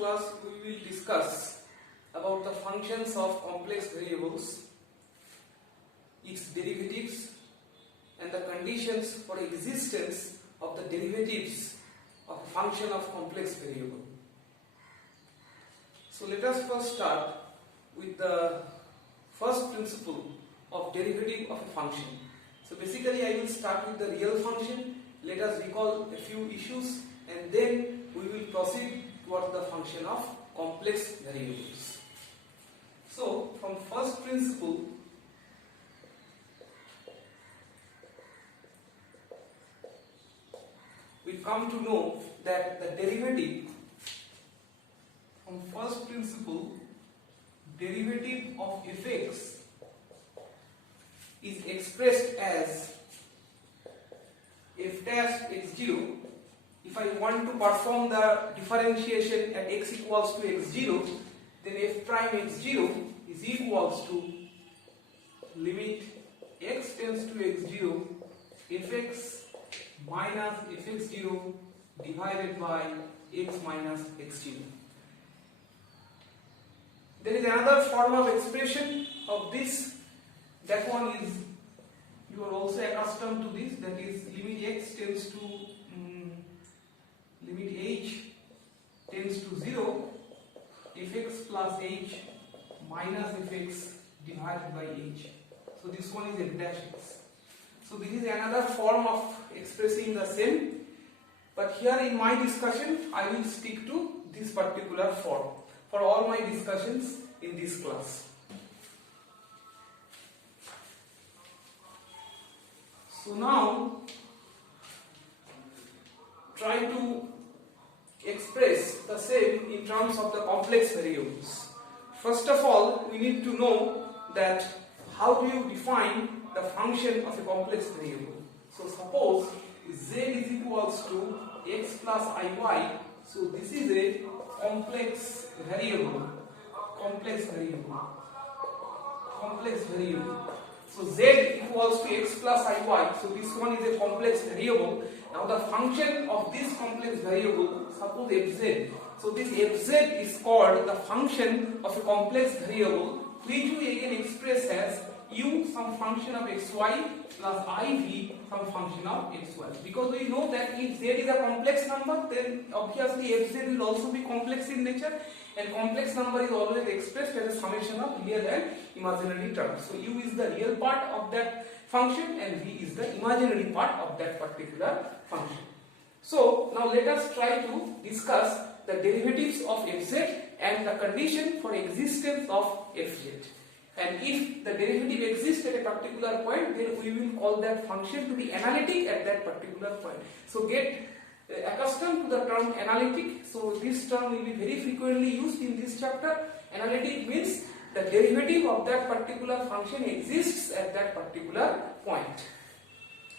class we will discuss about the functions of complex variables, its derivatives and the conditions for existence of the derivatives of a function of complex variable. So let us first start with the first principle of derivative of a function. So basically I will start with the real function. Let us recall a few issues and then we will proceed towards the function of complex variables. So from first principle, we come to know that the derivative, from first principle, derivative of fx is expressed as f dash x0. If I want to perform the differentiation at x equals to x0, then f prime x0 is equals to limit x tends to x0 fx minus fx0 divided by x minus x0. There is another form of expression of this. That one is, you are also accustomed to this, that is limit x tends to limit h tends to 0 fx plus h minus fx divided by h. So this one is f dash x. So this is another form of expressing the same, but here in my discussion I will stick to this particular form for all my discussions in this class. So now try to express the same in terms of the complex variables. First of all, we need to know that how do you define the function of a complex variable. So suppose z is equals to x plus iy. So this is a complex variable. So z equals to x plus iy. So this one is a complex variable. Now the function of this complex variable, suppose fz. So this fz is called the function of a complex variable, which we again express as u some function of xy plus iv some function of xy. Because we know that if z is a complex number, then obviously fz will also be complex in nature, and complex number is always expressed as a summation of real and imaginary terms. So u is the real part of that function and v is the imaginary part of that particular function. So now let us try to discuss the derivatives of fz and the condition for existence of fz. And if the derivative exists at a particular point, then we will call that function to be analytic at that particular point. So get accustomed to the term analytic. So this term will be very frequently used in this chapter. Analytic means the derivative of that particular function exists at that particular point.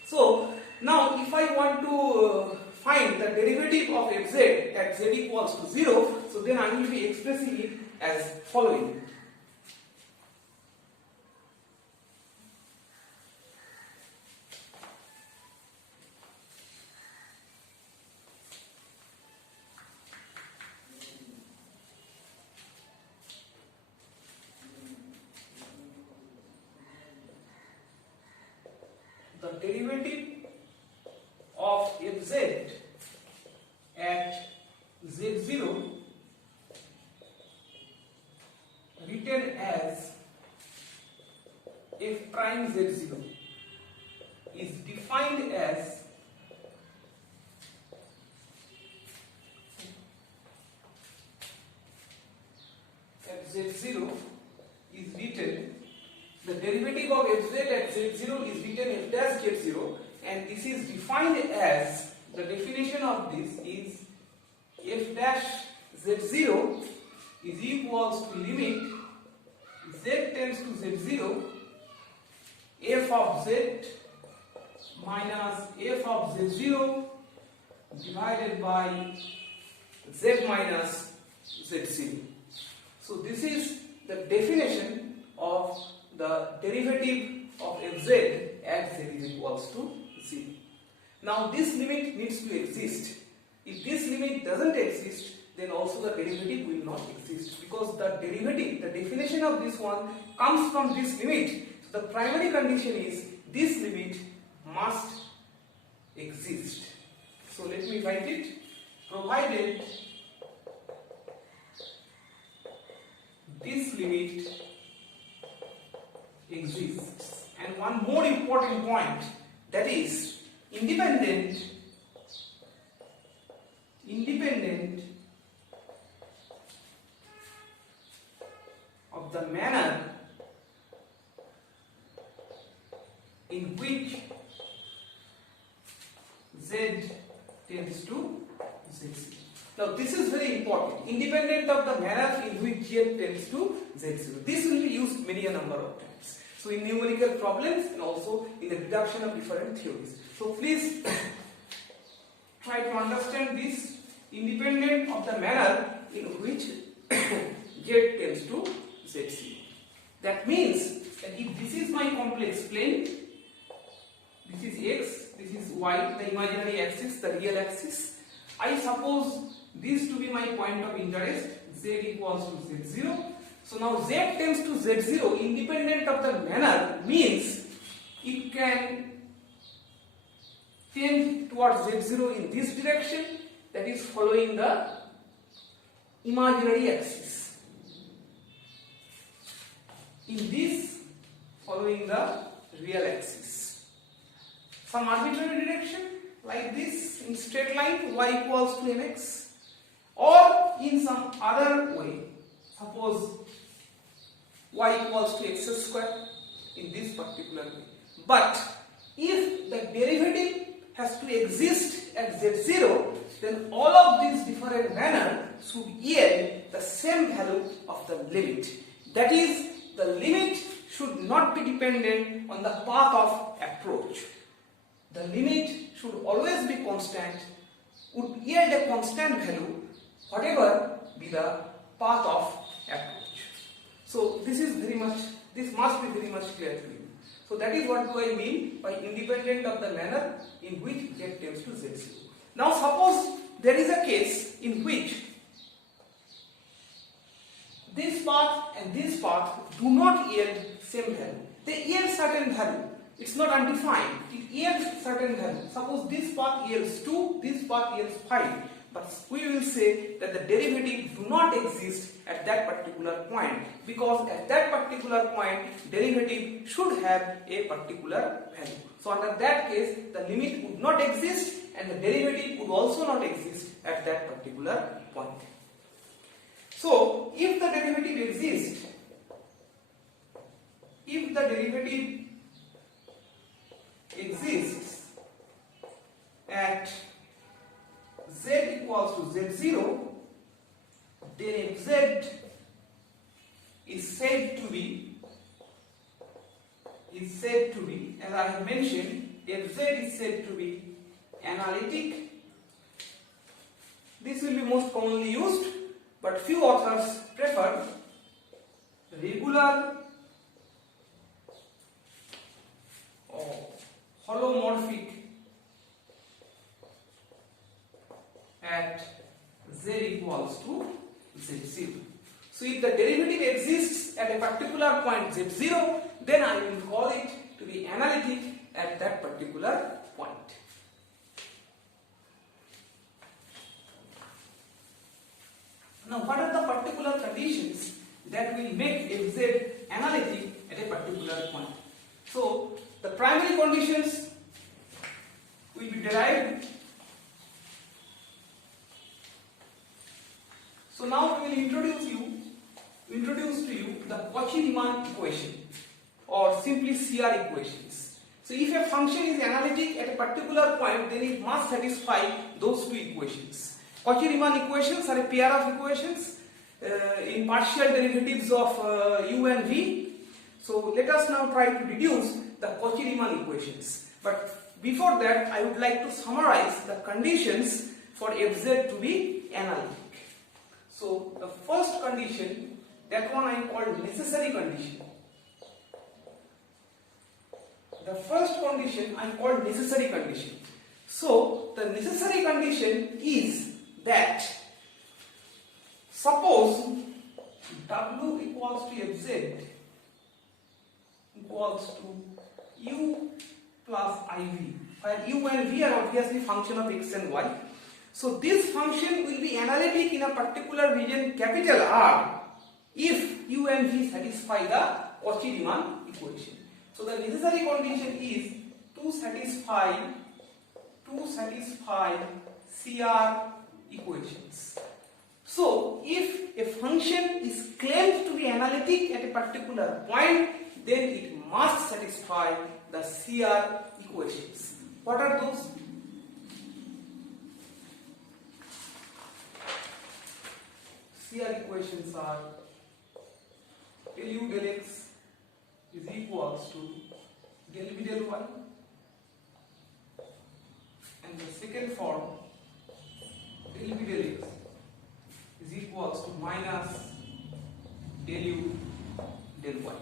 So now if I want to find the derivative of fz at z equals to 0, so then I will be expressing it as following. The derivative of fz at z0 written as f prime z0 is defined as z0 is written, the derivative of fz at z0 is written f dash z0, and this is defined as, the definition of this is f dash z0 is equals to limit z tends to z0 f of z minus f of z0 divided by z minus z0. So this is the definition of the derivative of fz at z is equals to 0. Now this limit needs to exist. If this limit doesn't exist, then also the derivative will not exist, because the derivative, the definition of this one comes from this limit. So the primary condition is this limit must exist. So let me write it. Provided this limit exists. And one more important point, that is independent of the manner in which z tends to z0. Now this is very important. Independent of the manner in which z tends to z0. This will be used many a number of times. So in numerical problems and also in the deduction of different theories. So please try to understand this, independent of the manner in which z tends to z0. That means that if this is my complex plane, this is x, this is y, the imaginary axis, the real axis. I suppose this to be my point of interest, z equals to z0. So now z tends to z0 independent of the manner means it can tend towards z0 in this direction, that is following the imaginary axis. In this, following the real axis. Some arbitrary direction like this in straight line, y equals to mx, or in some other way. Suppose y equals to x square in this particular way. But if the derivative has to exist at z0, then all of these different manner should yield the same value of the limit. That is, the limit should not be dependent on the path of approach. The limit should always be constant, would yield a constant value whatever be the path of approach. So this must be very much clear to you. So that is what do I mean by independent of the manner in which z tends to z0. Now suppose there is a case in which this path and this path do not yield same value. They yield certain value. It's not undefined. It yields certain value. Suppose this path yields 2, this path yields 5. But we will say that the derivative do not exist at that particular point, because at that particular point derivative should have a particular value. So under that case the limit would not exist and the derivative would also not exist at that particular point. So if the derivative exists, at z equals to z0, then if z is said to be, as I have mentioned, if z is said to be analytic. This will be most commonly used, but few authors prefer regular or holomorphic at z equals to z0. So if the derivative exists at a particular point z0, then I will call it to be analytic at that particular point. Now what are the particular conditions that will make fz analytic at a particular point? So the primary conditions will be derived. So now we will introduce to you the Cauchy-Rieman equation, or simply CR equations. So if a function is analytic at a particular point, then it must satisfy those two equations. Cauchy-Rieman equations are a pair of equations in partial derivatives of u and v. So let us now try to deduce the Cauchy-Rieman equations. But before that, I would like to summarize the conditions for fz to be analytic. So the first condition, that one I call necessary condition. The first condition I call necessary condition. So the necessary condition is that Suppose W equals to fz equals to u plus iv, where u and v are obviously function of x and y. So this function will be analytic in a particular region capital R if u and v satisfy the Cauchy-Riemann equation. So the necessary condition is to satisfy CR equations. So if a function is claimed to be analytic at a particular point, then it must satisfy the CR equations. What are those? CR equations are del u del x is equals to del v del y, and the second form del v del x is equals to minus del u del y.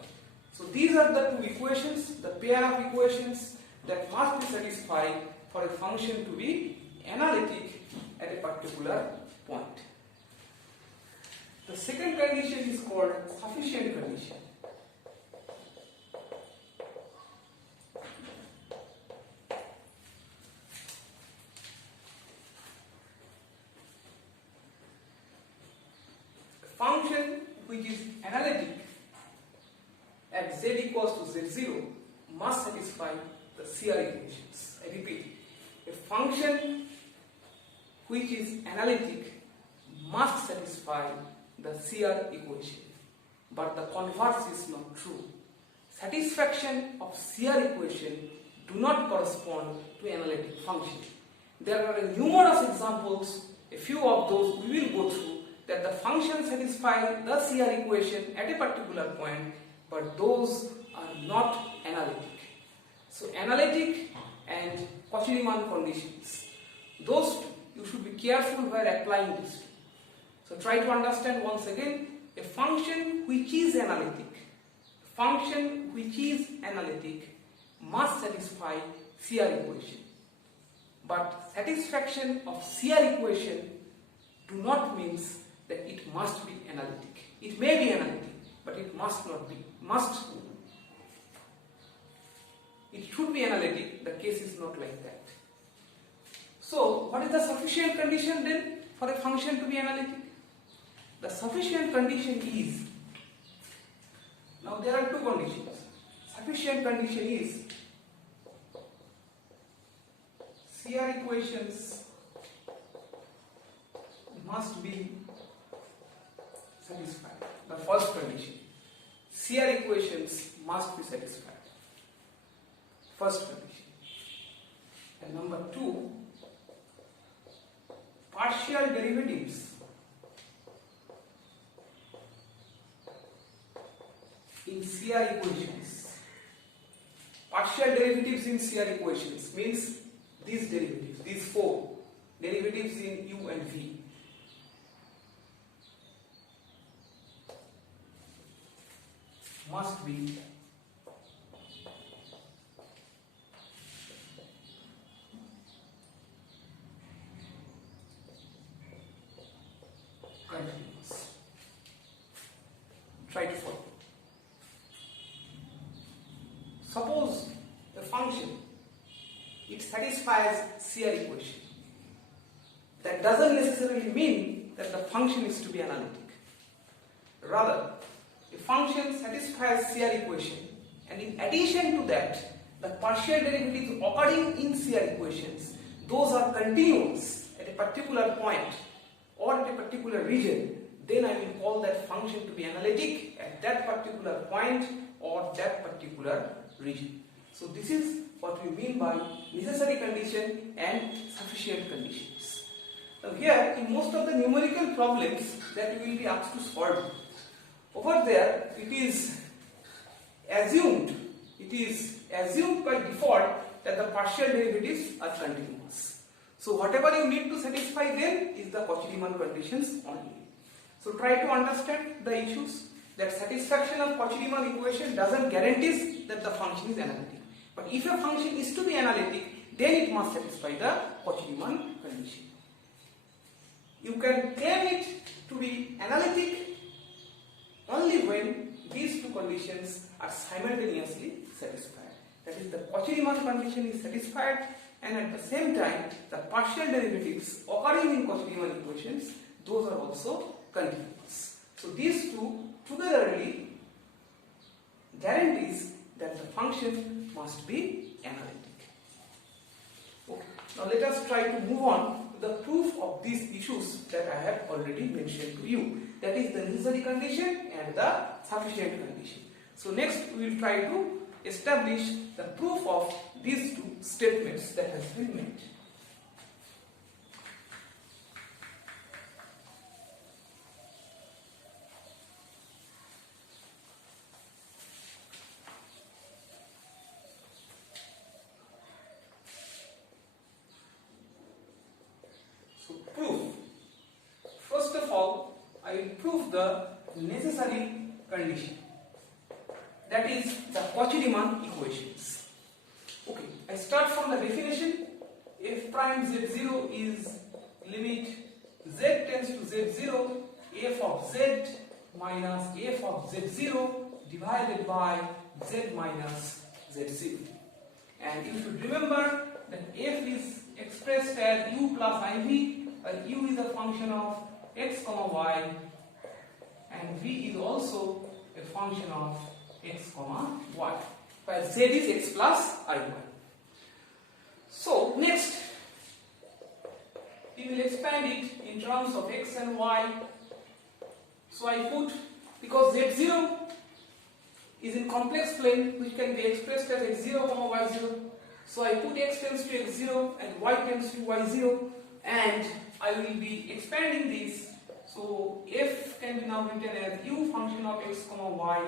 So these are the two equations, the pair of equations that must be satisfied for a function to be analytic at a particular point. The second condition is called sufficient condition. A function which is analytic at z equals to z0 must satisfy the CR equations. I repeat, a function which is analytic must satisfy the CR equation, but the converse is not true. Satisfaction of CR equation do not correspond to analytic function. There are numerous examples, a few of those we will go through, that the function satisfy the CR equation at a particular point, but those are not analytic. So analytic and Cauchy-Riemann conditions, those two, you should be careful while applying this. So try to understand once again, a function which is analytic must satisfy CR equation. But satisfaction of CR equation do not means that it must be analytic. It may be analytic, but it must not be. It should be analytic, the case is not like that. So what is the sufficient condition then for a function to be analytic? The sufficient condition is, now there are two conditions. Sufficient condition is CR equations must be satisfied. The first condition, CR equations must be satisfied. First condition. And number two, partial derivatives in CR equations. Partial derivatives in CR equations means these derivatives, these four derivatives in u and v. Must be continuous. Try to follow. Suppose a function, it satisfies CR equation. That doesn't necessarily mean that the function is to be analytic. Rather, a function satisfies CR equation, and in addition to that, the partial derivatives occurring in CR equations, those are continuous at a particular point or at a particular region, then I will call that function to be analytic at that particular point or that particular region. So this is what we mean by necessary condition and sufficient conditions. Now here, in most of the numerical problems that we will be asked to solve, over there it is assumed by default that the partial derivatives are continuous. So whatever you need to satisfy them is the Cauchy-Riemann conditions only. So try to understand the issues, that satisfaction of Cauchy-Riemann equation doesn't guarantee that the function is analytic. But if a function is to be analytic, then it must satisfy the Cauchy-Riemann condition. you can claim it to be analytic only when these two conditions are simultaneously satisfied. That is, the Cauchy-Rieman condition is satisfied, and at the same time the partial derivatives occurring in Cauchy-Rieman equations, those are also continuous. So these two togetherly guarantees that the function must be analytic. Okay. Now let us try to move on to the proof of these issues that I have already mentioned to you. That is the necessary condition and the sufficient condition. So next we will try to establish the proof of these two statements that has been made. So proof. First of all, I will prove the necessary condition. That is the Cauchy-Rieman equations. Okay, I start from the definition. F prime z0 is limit z tends to z0 f of z minus f of z0 divided by z minus z0. And you should remember that f is expressed as u plus iv, where u is a function of x comma y and v is also a function of x comma y, while z is x plus iy. So next we will expand it in terms of x and y. So I put, because z0 is in complex plane which can be expressed as x0 comma y0, so I put x tends to x0 and y tends to y0, and I will be expanding this. So f can be now written as u function of x comma y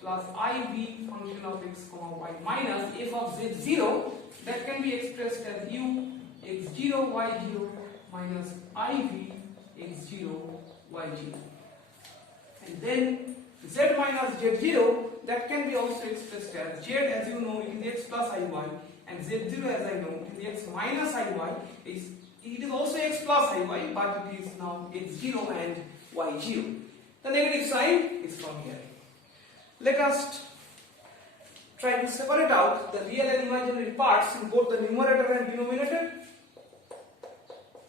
plus iv function of x comma y minus f of z0, that can be expressed as u x0 y0 minus iv x0 y0. And then z minus z0, that can be also expressed as z, as you know, it is x plus iy, and z0 as I know it is x minus iy. It is also x plus iy, but it is now x0 and y0. The negative sign is from here. Let us try to separate out the real and imaginary parts in both the numerator and denominator.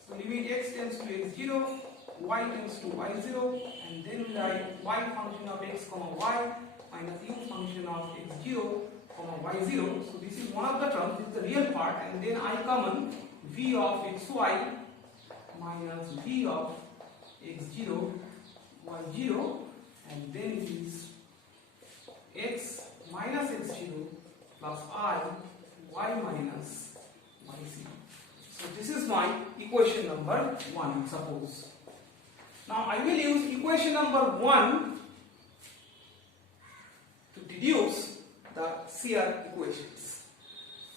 So limit x tends to x0, y tends to y0, and then we write y function of x comma y minus u function of x0 comma y0. So this is one of the terms, this is the real part, and then I common v of xy minus v of x0 y0, and then it is x minus x0 plus I y minus y0. So this is my equation number 1, suppose. Now I will use equation number 1 to deduce the CR equations.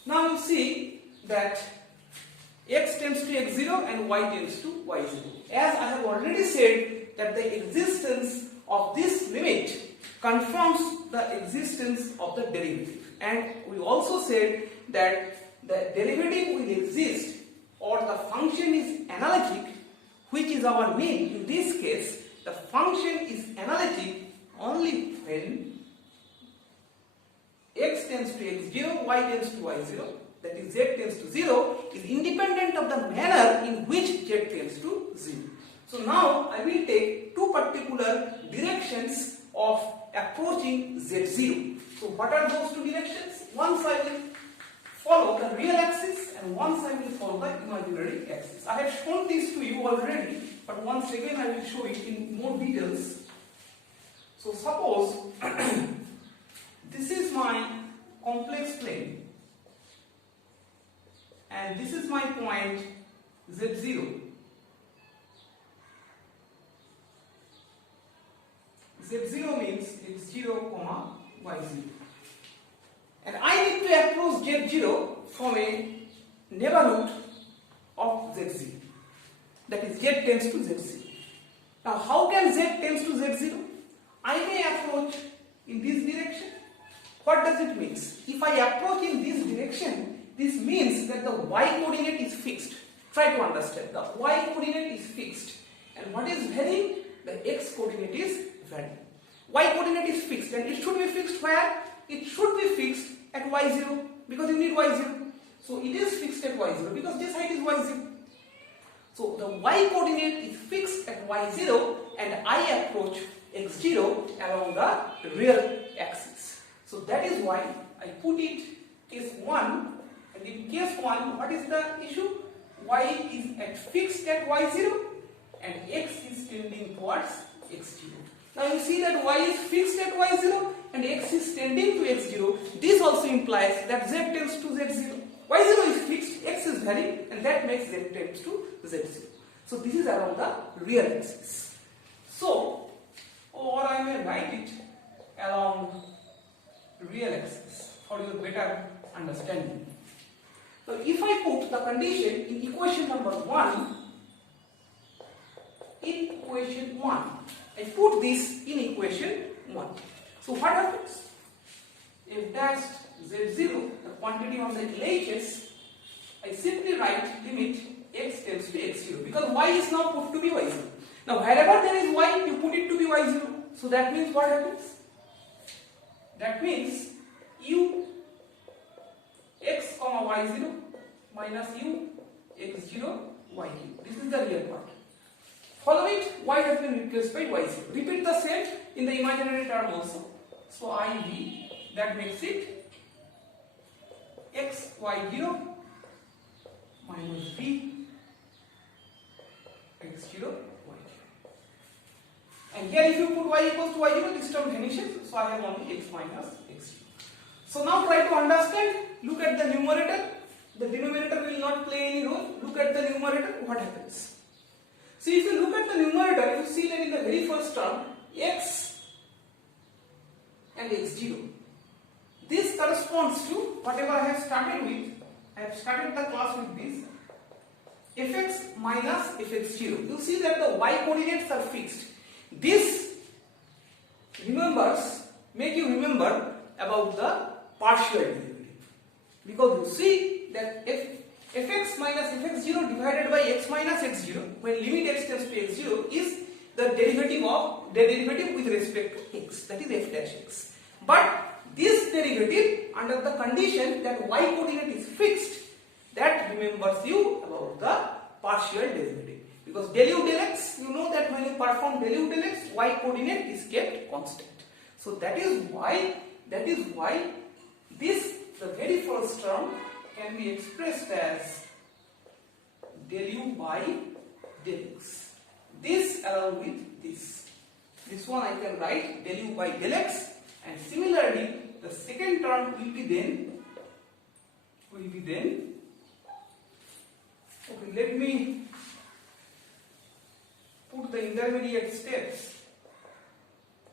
Now you see that x tends to x0 and y tends to y0. As I have already said that the existence of this limit confirms the existence of the derivative, and we also said that the derivative will exist or the function is analytic, which is our need. In this case, the function is analytic only when x tends to x0, y tends to y0, that is z tends to 0, is independent of the manner in which z tends to 0. So now I will take two particular directions of approaching z0. So what are those two directions? Once I will follow the real axis and once I will follow the imaginary axis. I have shown this to you already, but once again I will show it in more details. So suppose this is my complex plane and this is my point z0. Z0 means x0, y0. And I need to approach z0 from a neighborhood of z0. That is, z tends to z0. Now, how can z tends to z0? I may approach in this direction. What does it mean? If I approach in this direction, this means that the y coordinate is fixed. Try to understand. The y coordinate is fixed, and what is varying? The x coordinate is varying. Y coordinate is fixed, and it should be fixed where? It should be fixed at y0, because you need y0. So it is fixed at y0 because this height is y0. So the y coordinate is fixed at y0, and I approach x0 along the real axis. So that is why I put it case 1, and in case 1, what is the issue? Y is fixed at y0 and x is tending towards x0. Now you see that y is fixed at y0 and x is tending to x0. This also implies that z tends to z0. y0 is fixed, x is varying, and that makes z tends to z0. So this is along the real axis. So, or I may write it along real axis for your better understanding. So if I put the condition in equation number 1, I put this in equation 1. So what happens? F dash z0, the quantity on the LHS, I simply write limit x tends to x0, because y is now put to be y0. Now wherever there is y, you put it to be y0. So that means what happens? That means u x comma y0 minus u x0 y0. This is the real part. Follow it, y has been replaced by y0. Repeat the same in the imaginary term also. So iv, that makes it x y0 minus v x0 y0. And here if you put y equals to y0, this term vanishes. So I have only x minus x0. So now try to understand. Look at the numerator. The denominator will not play any role. Look at the numerator. What happens? See, if you look at the numerator, you see that in the very first term, x and x0. This corresponds to whatever I have started with. I have started the class with this. Fx minus fx0. You see that the y coordinates are fixed. This make you remember about the partial derivative. Because you see that fx minus fx0 divided by x minus x0, when limit x tends to x0, is the derivative with respect to x, that is f dash x. But this derivative, under the condition that y coordinate is fixed, that remembers you about the partial derivative. Because del u del x, you know that when you perform del u del x, y coordinate is kept constant. So that is why this, the very first term, can be expressed as del u by del x. This along with this. This one I can write del u by del x, and similarly the second term will be then okay, let me put the intermediate steps.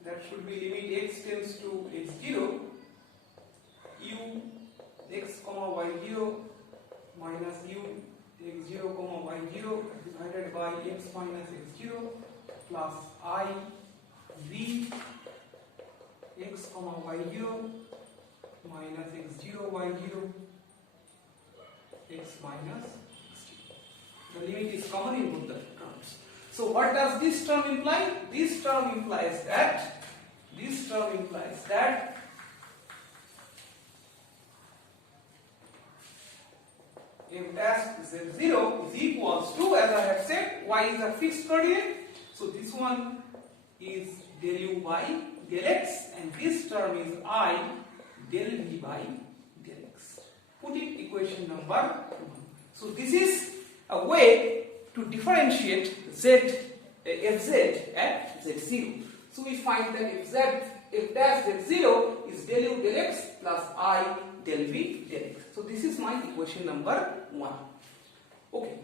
That should be limit x tends to x0, u x comma y0 minus u x0 comma y0 divided by x minus x0 plus I v x comma y0 minus x0 y0 x minus x0. The limit is common in both the terms. So what does this term imply? This term implies that f dash z0 is equals to, as I have said, y is a fixed coordinate. So this one is del u by del x, and this term is I del v by del x. Put it equation number 1. So this is a way to differentiate fz at z0. So we find that f dash z0 is del u del x plus I del v del x. So this is my equation number 1. Okay.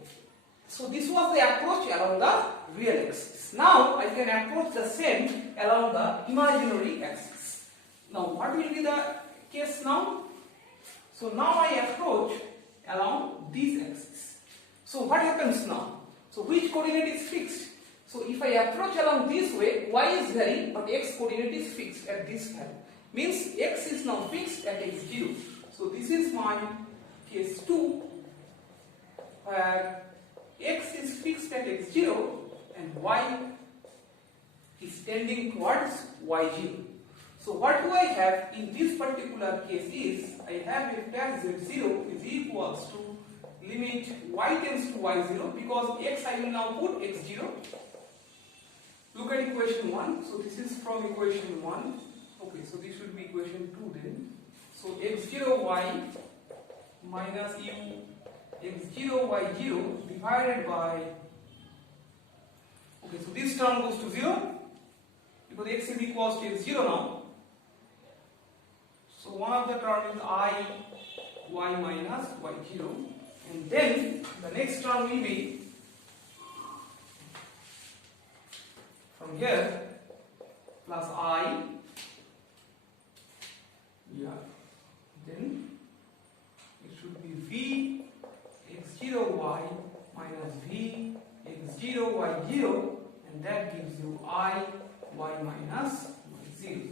So this was the approach along the real axis. Now I can approach the same along the imaginary axis. Now what will be the case now? So now I approach along this axis. So what happens now? So which coordinate is fixed? So if I approach along this way, y is varying but x coordinate is fixed at this value. Means x is now fixed at x0. So this is my case 2, where at x0 and y is tending towards y0. So what do I have in this particular case is I have f dash z0 is equals to limit y tends to y0 because x I will now put x0. Look at equation 1. So this is from equation 1. Okay, so this should be equation 2 then. So x0y minus u x0y0 divided by, okay, so this term goes to 0 because x is equals to x0 now. So one of the term is I y minus y0, and then the next term will be from here plus I, yeah, then it should be v x0y minus v x0y0, and that gives you I y minus y0.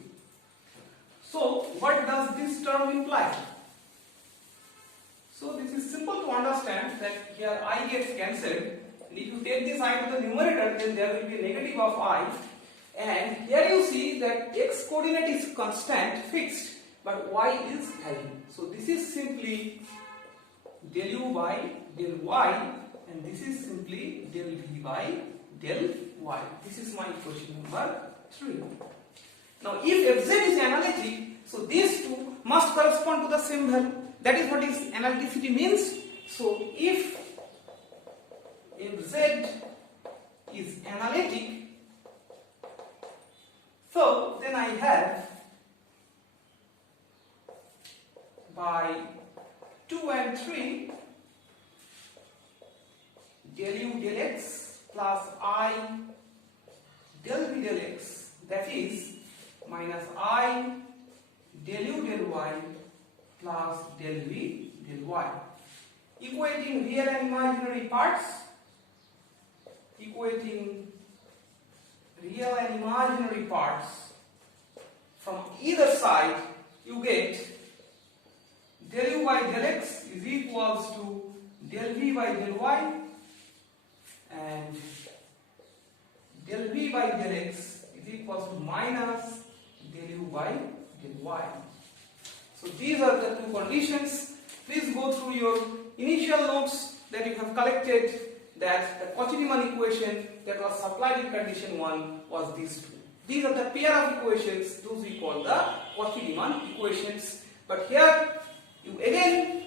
So what does this term imply? So this is simple to understand that here I gets cancelled, and if you take this I to the numerator, then there will be a negative of I, and here you see that x coordinate is constant, fixed, but y is value. So this is simply del u by del y, and this is simply del v by del y. This is my question number 3. Now if fz is analytic, so these two must correspond to the same value. That is what is analyticity means. So if fz is analytic, so then I have by 2 and 3 del u del x plus I del v del x, that is minus I del u del y plus del v del y. Equating real and imaginary parts, equating real and imaginary parts from either side, you get del u by del x is equals to del v by del y, and del v by del x is equals to minus del u by del y. So these are the two conditions. Please go through your initial notes that you have collected, that the Cauchy-Rieman equation that was supplied in condition 1 was these two. These are the pair of equations, those we call the Cauchy-Rieman equations. But here you again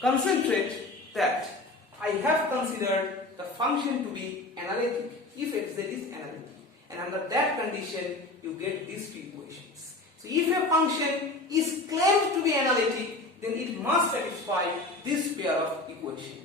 concentrate that I have considered the function to be analytic if fz is analytic, and under that condition you get these two equations. So if a function is claimed to be analytic, then it must satisfy this pair of equation.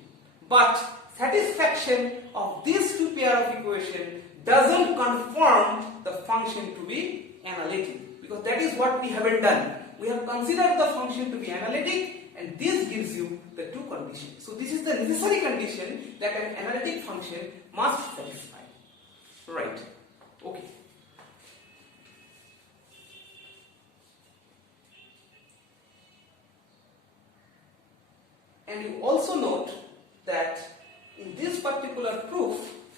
But satisfaction of these two pair of equation doesn't confirm the function to be analytic, because that is what we haven't done. We have considered the function to be analytic, and this gives you the two conditions. So this is the necessary condition that an analytic function must satisfy. Right. Okay. And you also note that in this particular proof,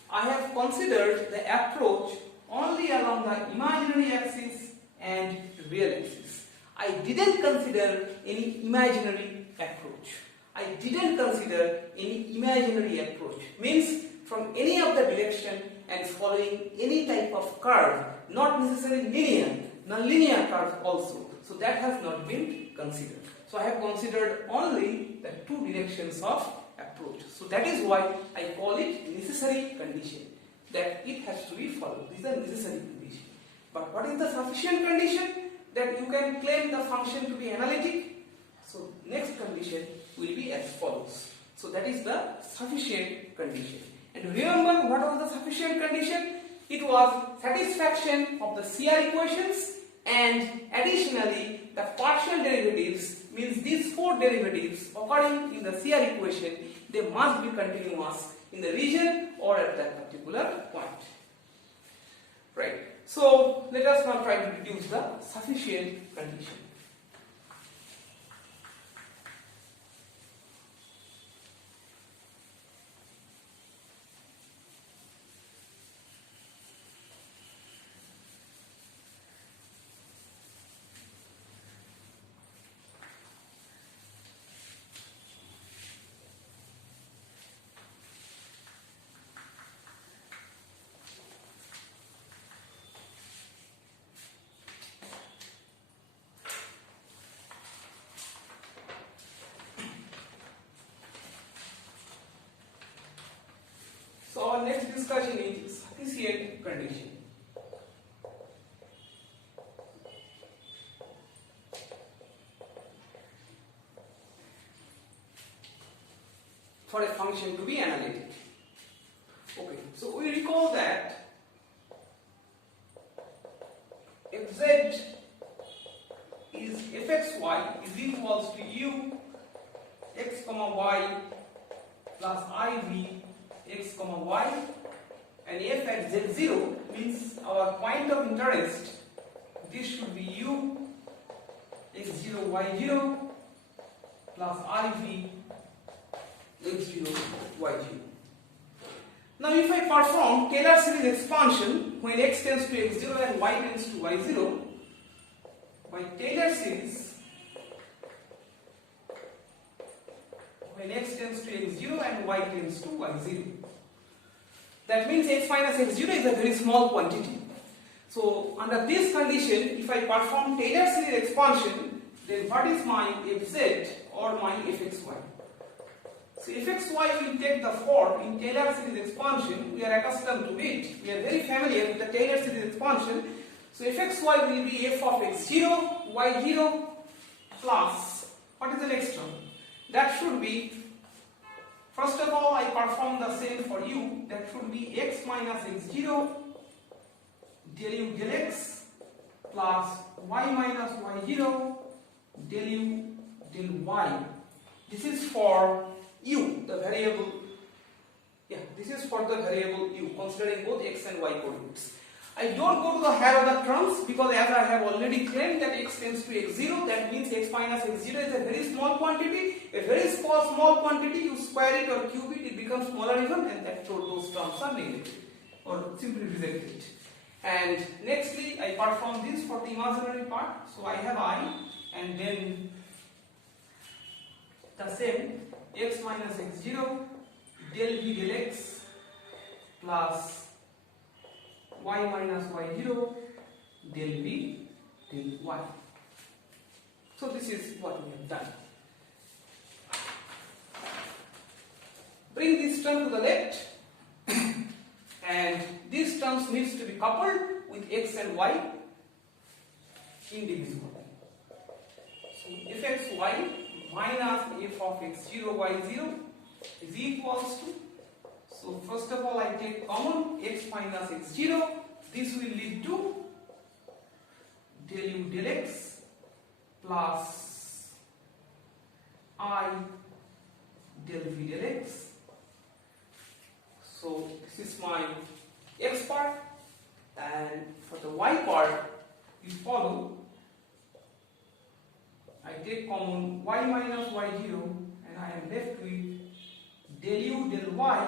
I have considered the approach only along the imaginary axis and real axis. I didn't consider any imaginary approach. I didn't consider any imaginary approach. Means from any of the direction and following any type of curve, not necessarily linear, non-linear curve also. So that has not been considered. So I have considered only the two directions of approach. So that is why I call it necessary condition, that it has to be followed. This is a necessary condition. But what is the sufficient condition? That you can claim the function to be analytic. So next condition will be as follows. So that is the sufficient condition. And remember, what was the sufficient condition? It was satisfaction of the CR equations, and additionally the partial derivatives, means these four derivatives occurring in the CR equation, they must be continuous in the region or at that particular point. Right. So let us now try to deduce the sufficient condition. So our next discussion is sufficient condition. For a function to be analytic. Okay, so we recall that fz is fxy is equals to u x comma y plus iv x comma y, and f at z0 means our point of interest. This should be u x0 y0 plus iv x0 y0. Now if I perform Taylor series expansion when x tends to x0 and y tends to y0, by Taylor series when x tends to x0 and y tends to y0, that means x minus x0 is a very small quantity. So under this condition, if I perform Taylor series expansion, then what is my fz or my fxy? So fxy will take the form in Taylor series expansion. We are accustomed to it. We are very familiar with the Taylor series expansion. So fxy will be f of x0, y0 plus, what is the next term? That should be, first of all I perform the same for u. That should be x minus x0 del u del x plus y minus y0 del u del y. This is for u, the variable, this is for the variable u, considering both x and y coordinates. I don't go to the higher order terms because as I have already claimed that x tends to x0, that means x minus x0 is a very small quantity. A very small quantity, you square it or cube it, it becomes smaller even, and that those terms are negative or simply rejected. And nextly, I perform this for the imaginary part. So I have I, and then the same x minus x0 del v del x plus y minus y0 del v del y. So this is what we have done. Bring this term to the left and these terms needs to be coupled with x and y indivisibly. So fxy minus f of x0 y0 is equals to, so first of all I take common x minus x0, this will lead to del u del x plus I del v del x. So this is my x part, and for the y part you follow, I take common y minus y0 and I am left with del u del y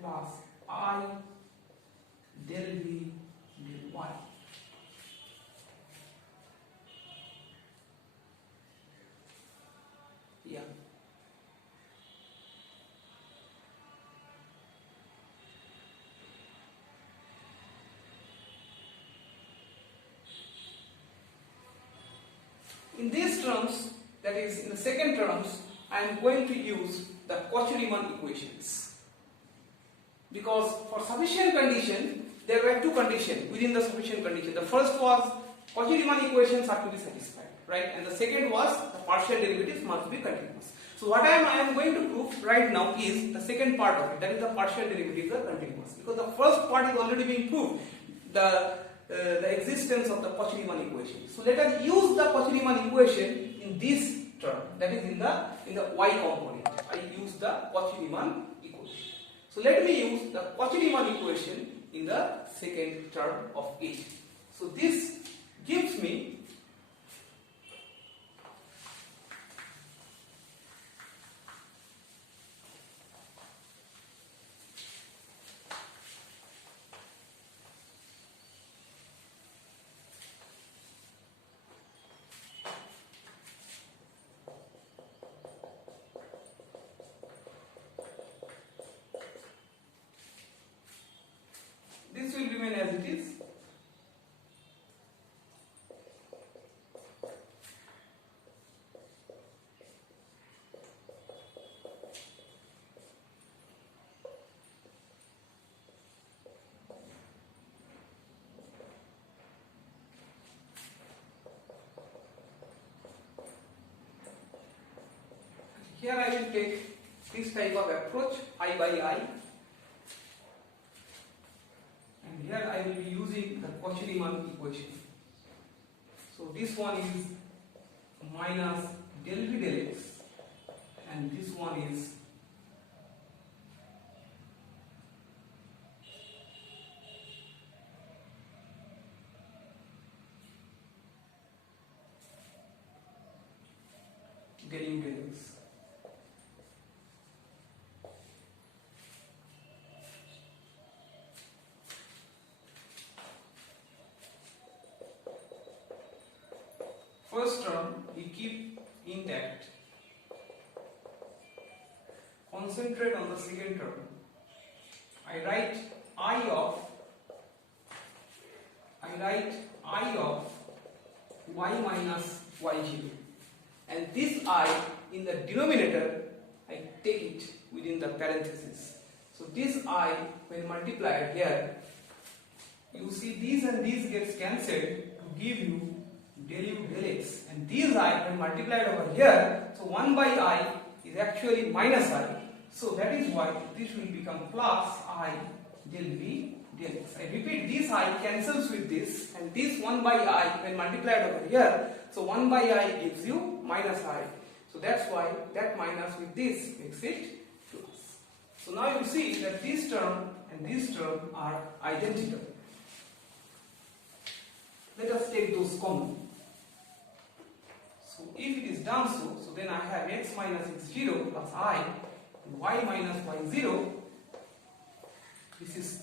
plus I del v del y. Yeah. In these terms, that is in the second terms, I am going to use the Cauchy-Rieman equations. Because for sufficient condition, there were two conditions within the sufficient condition. The first was Cauchy-Rieman equations are to be satisfied, right? And the second was the partial derivatives must be continuous. So what I am going to prove right now is the second part of it, that is the partial derivatives are continuous. Because the first part is already being proved, the existence of the Cauchy-Rieman equation. So let us use the Cauchy-Rieman equation in this term, that is in the y component. I use the Cauchy-Rieman equation. So let me use the Cauchy-Rieman equation in the second term of it. So this gives me this will remain as it is. to take this type of approach, I by I, and here I will be using the Cauchy-Rieman equation. So this one is minus del v del x, and this one is del u del x. First term we keep intact. Concentrate on the second term. I write I of y minus y0, and this I in the denominator I take it within the parenthesis. So this I when multiplied here, you see these and these gets cancelled to give you del u del x, and these I when multiplied over here, so 1 by I is actually minus I, so that is why this will become plus I del v del x. I repeat, this I cancels with this, and this 1 by I when multiplied over here, so 1 by I gives you minus I, so that's why that minus with this makes it plus. So now you see that this term and this term are identical. Let us take those common. So if it is done so then I have x minus x0 plus I and y minus y0, this is,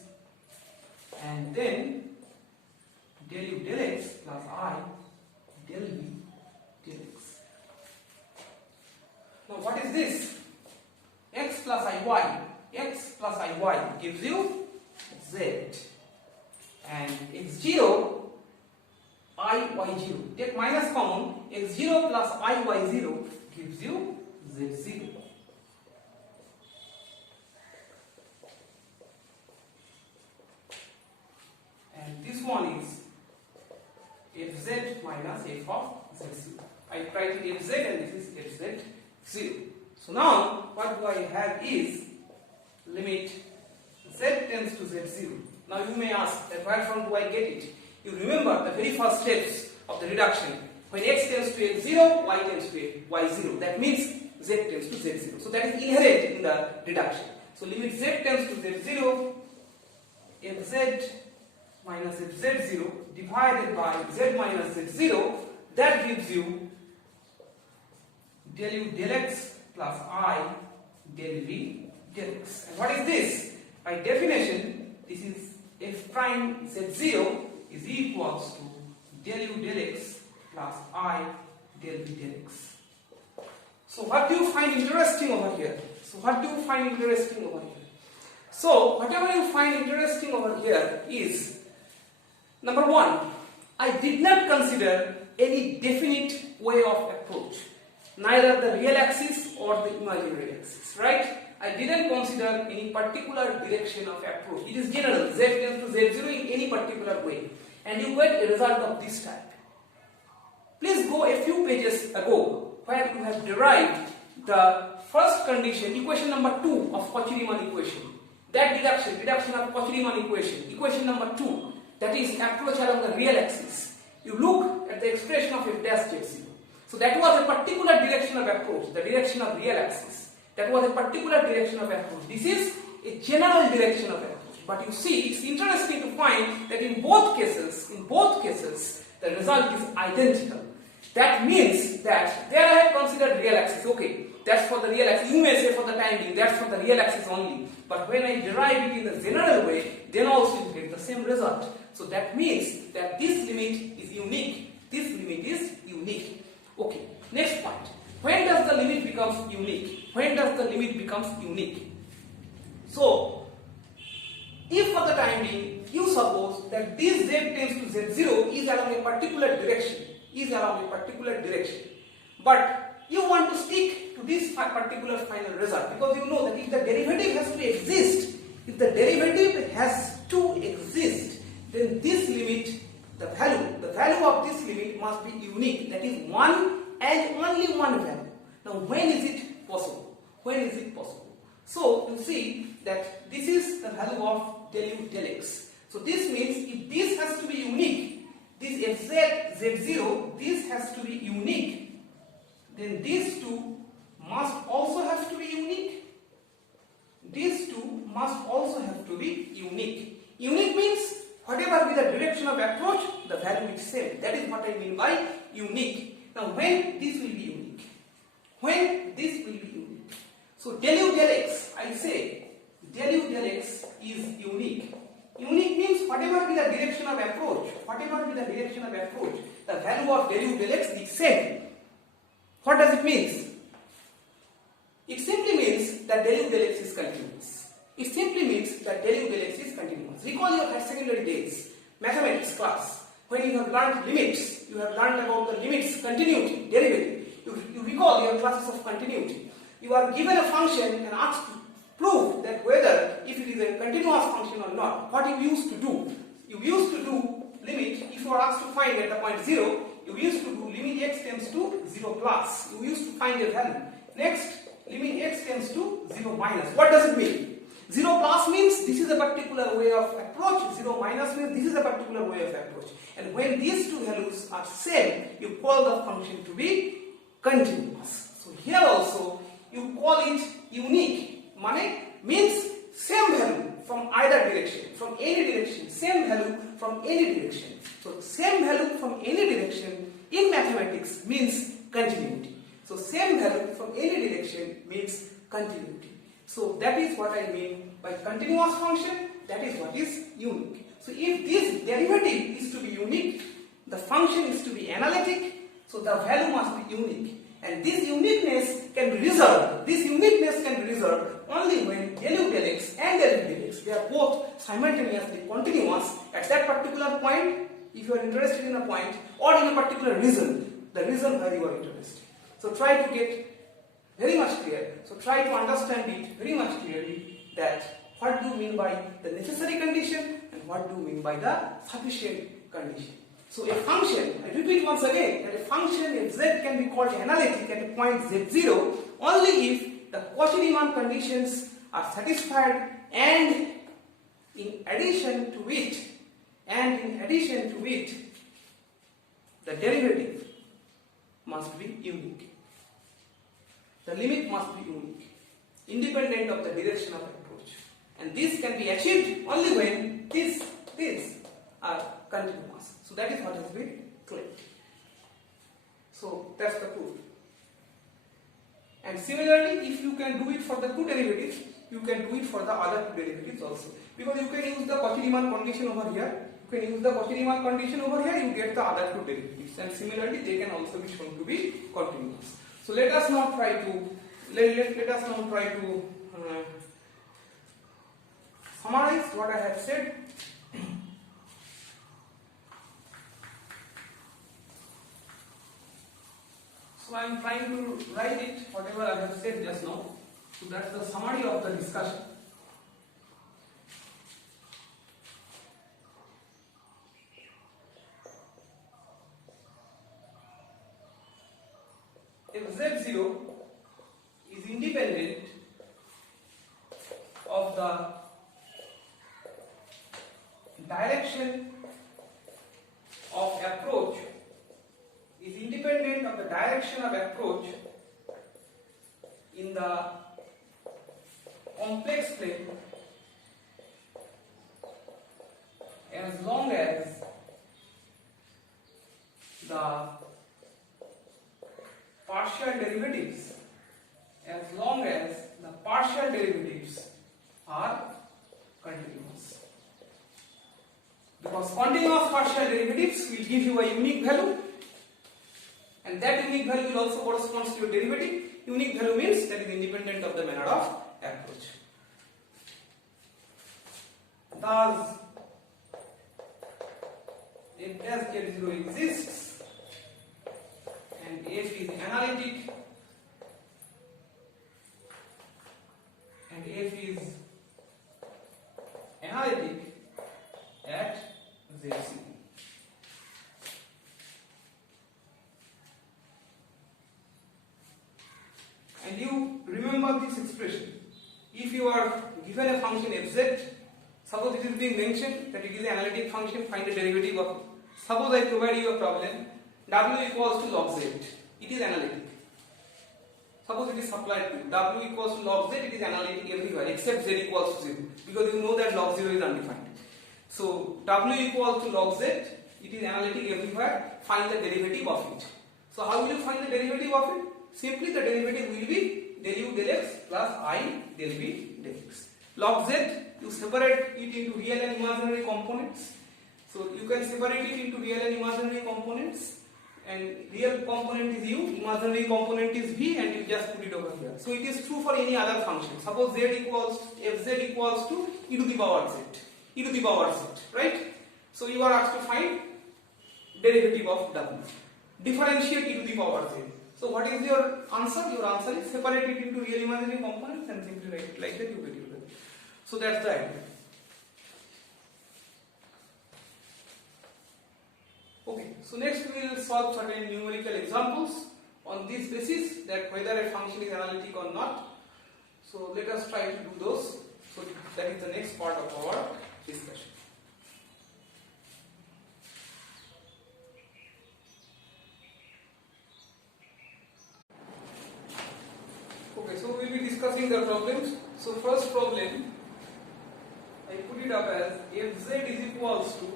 and then del u del x plus I del v del x. Now what is this? X plus iy gives you z, and x0 I y0, take minus common, x0 plus I y0 gives you z0. And this one is fz minus f of z0. I write it fz and this is fz0. So now what do I have is limit z tends to z0. Now you may ask that where from do I get it? You remember the very first steps of the reduction. When x tends to x0, y tends to y0. That means z tends to z0. So that is inherent in the reduction. So limit z tends to z0, fz minus fz0 divided by z minus z0, that gives you del u del x plus I del v del x. And what is this? By definition, this is f prime z0 is equals to del u del x plus I del v del x. So what do you find interesting over here? So whatever you find interesting over here is, number one, I did not consider any definite way of approach, neither the real axis or the imaginary axis, right? I didn't consider any particular direction of approach. It is general, z tends to z0 in any particular way, and you get a result of this type. Please go a few pages ago where you have derived the first condition, equation number 2 of Cauchy-Riemann equation. That reduction of Cauchy-Riemann equation number 2, that is approach along the real axis. You look at the expression of f dash z0. So that was a particular direction of approach, the direction of real axis. That was a particular direction of approach. This is a general direction of approach. But you see, it's interesting to find that in both cases, the result is identical. That means that there I have considered real axis. Okay, that's for the real axis. You may say for the time being, that's for the real axis only. But when I derive it in the general way, then also you get the same result. So that means that this limit is unique. Okay, next point. When does the limit becomes unique? So, if for the time being, you suppose that this z tends to z0 is along a particular direction, but you want to stick to this particular final result, because you know that if the derivative has to exist, then this limit, the value of this limit must be unique, that is one and only one value. Now when is it possible? So you see that this is the value of del u del x. So this means if this has to be unique, this fz z0, this has to be unique, then these two must also have to be unique. These two must also have to be unique. Unique means whatever be the direction of approach, the value is same. That is what I mean by unique. Now when this will be unique? When this will be unique? So del u del x, I say del u del x is unique. Unique means whatever be the direction of approach, the value of del u del x is same. What does it mean? It simply means that del u del x is continuous. It simply means that del u del x is continuous. Recall your higher secondary days, mathematics class, when you have learned limits, you have learned about the limits, continuity, derivative. You recall your classes of continuity. You are given a function and asked to prove that whether if it is a continuous function or not. What you used to do? You used to do limit, if you are asked to find at the point 0, you used to do limit x tends to 0 plus. You used to find a value. Next, limit x tends to 0 minus. What does it mean? 0 plus means this is a particular way of approach. 0 minus means this is a particular way of approach. And when these two values are same, you call the function to be continuous. So here also you call it unique. Means same value from either direction, from any direction, same value from any direction. So same value from any direction in mathematics means continuity. So same value from any direction means continuity. So that is what I mean by continuous function, that is what is unique. So if this derivative is to be unique, the function is to be analytic, so the value must be unique. And this uniqueness can be reserved. Only when del u del x and del u del x, they are both simultaneously continuous at that particular point, if you are interested in a point, or in a particular reason, the reason where you are interested. So try to get very much clear. So try to understand it very much clearly that what do you mean by the necessary condition and what do you mean by the sufficient condition. So a function, I repeat once again, that a function fz can be called analytic at a point z0 only if the Cauchy-Rieman conditions are satisfied and in addition to which the derivative must be unique. The limit must be unique, independent of the direction of approach. And this can be achieved only when these are continuous. So that is what has been claimed. So that's the proof. And similarly, if you can do it for the two derivatives, you can do it for the other two derivatives also. Because you can use the Cauchy-Rieman condition over here. You can use the Cauchy-Rieman condition over here, you get the other two derivatives. And similarly, they can also be shown to be continuous. So let us now try to summarize what I have said. So I am trying to write it whatever I have said just now. So that's the summary of the discussion. If z0 is independent of the direction of approach, in the complex plane, as long as the partial derivatives are continuous. Because continuous partial derivatives will give you a unique value, and that unique value will also correspond to your derivative. Unique value means that is independent of the manner of approach. Thus, if dash z0 exists and f is analytic at z0. And you remember this expression. If you given a function fz, suppose it is being mentioned that it is an analytic function, find the derivative of it. Suppose I provide you a problem, w equals to log z, it is analytic. Suppose it is supplied to you, w equals to log z, it is analytic everywhere except z equals to 0, because you know that log 0 is undefined. So w equals to log z, it is analytic everywhere, find the derivative of it. So how will you find the derivative of it? Simply the derivative will be del u del x plus I del v del x. Log z, you separate it into real and imaginary components. So you can separate it into real and imaginary components, and real component is u, imaginary component is v, and you just put it over here. So it is true for any other function. Suppose z equals fz equals to e to the power z, right? So you are asked to find derivative of w. Differentiate e to the power z. So what is your answer? Your answer is separate it into real imaginary components and simply write it like that, you get it. So that's the idea. Okay, so next we will solve certain numerical examples on this basis, that whether a function is analytic or not. So let us try to do those. So that is the next part of our discussion. Okay, so we will be discussing the problems. So first problem, I put it up as fz is equals to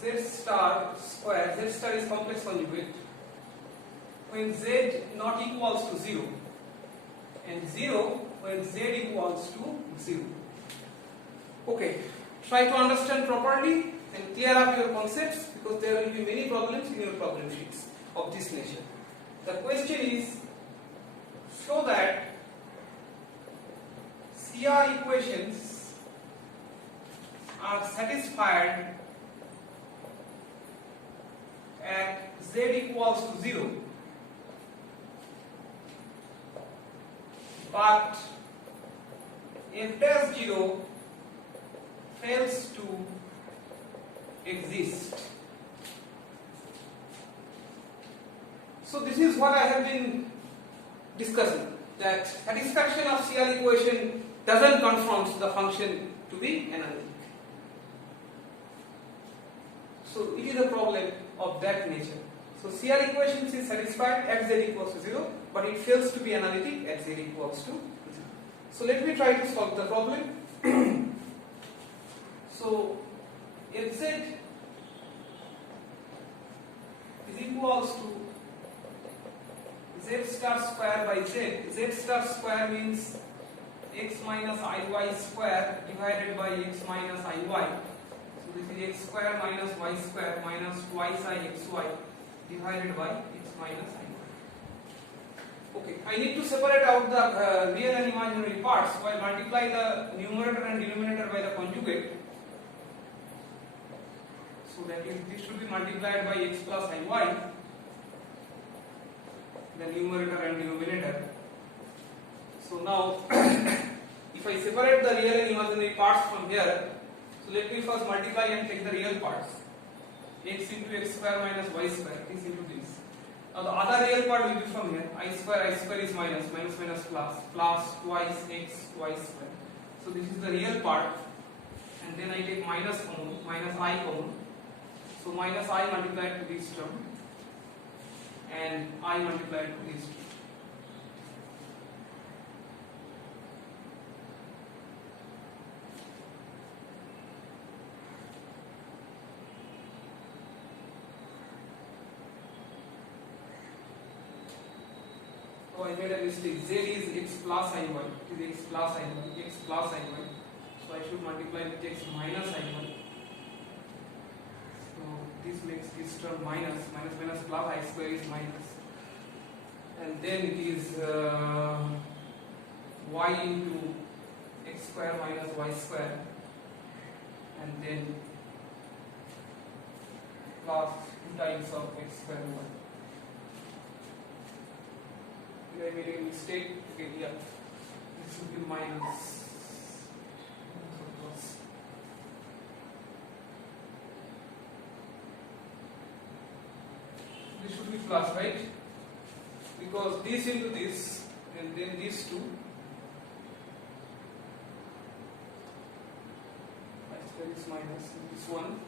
z star square, z star is complex conjugate, when z not equals to 0, and 0 when z equals to 0. Okay, try to understand properly and clear up your concepts, because there will be many problems in your problem sheets of this nature. The question is, show that CR equations are satisfied at z equals to 0, but f dash 0 fails to exist. So this is what I have been discussing, that satisfaction of CR equation doesn't confirm the function to be analytic. So it is a problem of that nature. So CR equations is satisfied at z equals to 0, but it fails to be analytic at z equals to 0. So let me try to solve the problem. So fz is equals to z star square by z. Z star square means x minus iy square divided by x minus iy. So this is x square minus y square minus twice I xy divided by x minus iy. Okay, I need to separate out the real and imaginary parts, so I multiply the numerator and denominator by the conjugate. So that is, this should be multiplied by x plus iy, the numerator and denominator. So now if I separate the real and imaginary parts from here, so let me first multiply and take the real parts. X into x square minus y square is into this. Now the other real part will be from here. I square is minus, minus minus plus twice x y square. So this is the real part, and then I take minus common, minus I common. So minus I multiplied to this term, and I multiplied to this term. So I made a mistake. Z is x plus iy. It is x plus iy. X plus iy. So I should multiply with x minus iy. So this makes this term minus. Minus minus plus I square is minus. And then it is y into x square minus y square. And then plus 2 times of x square y. I made a mistake. Okay, yeah. This should be minus. This should be plus, right? Because this into this, and then these two. there is minus in this one.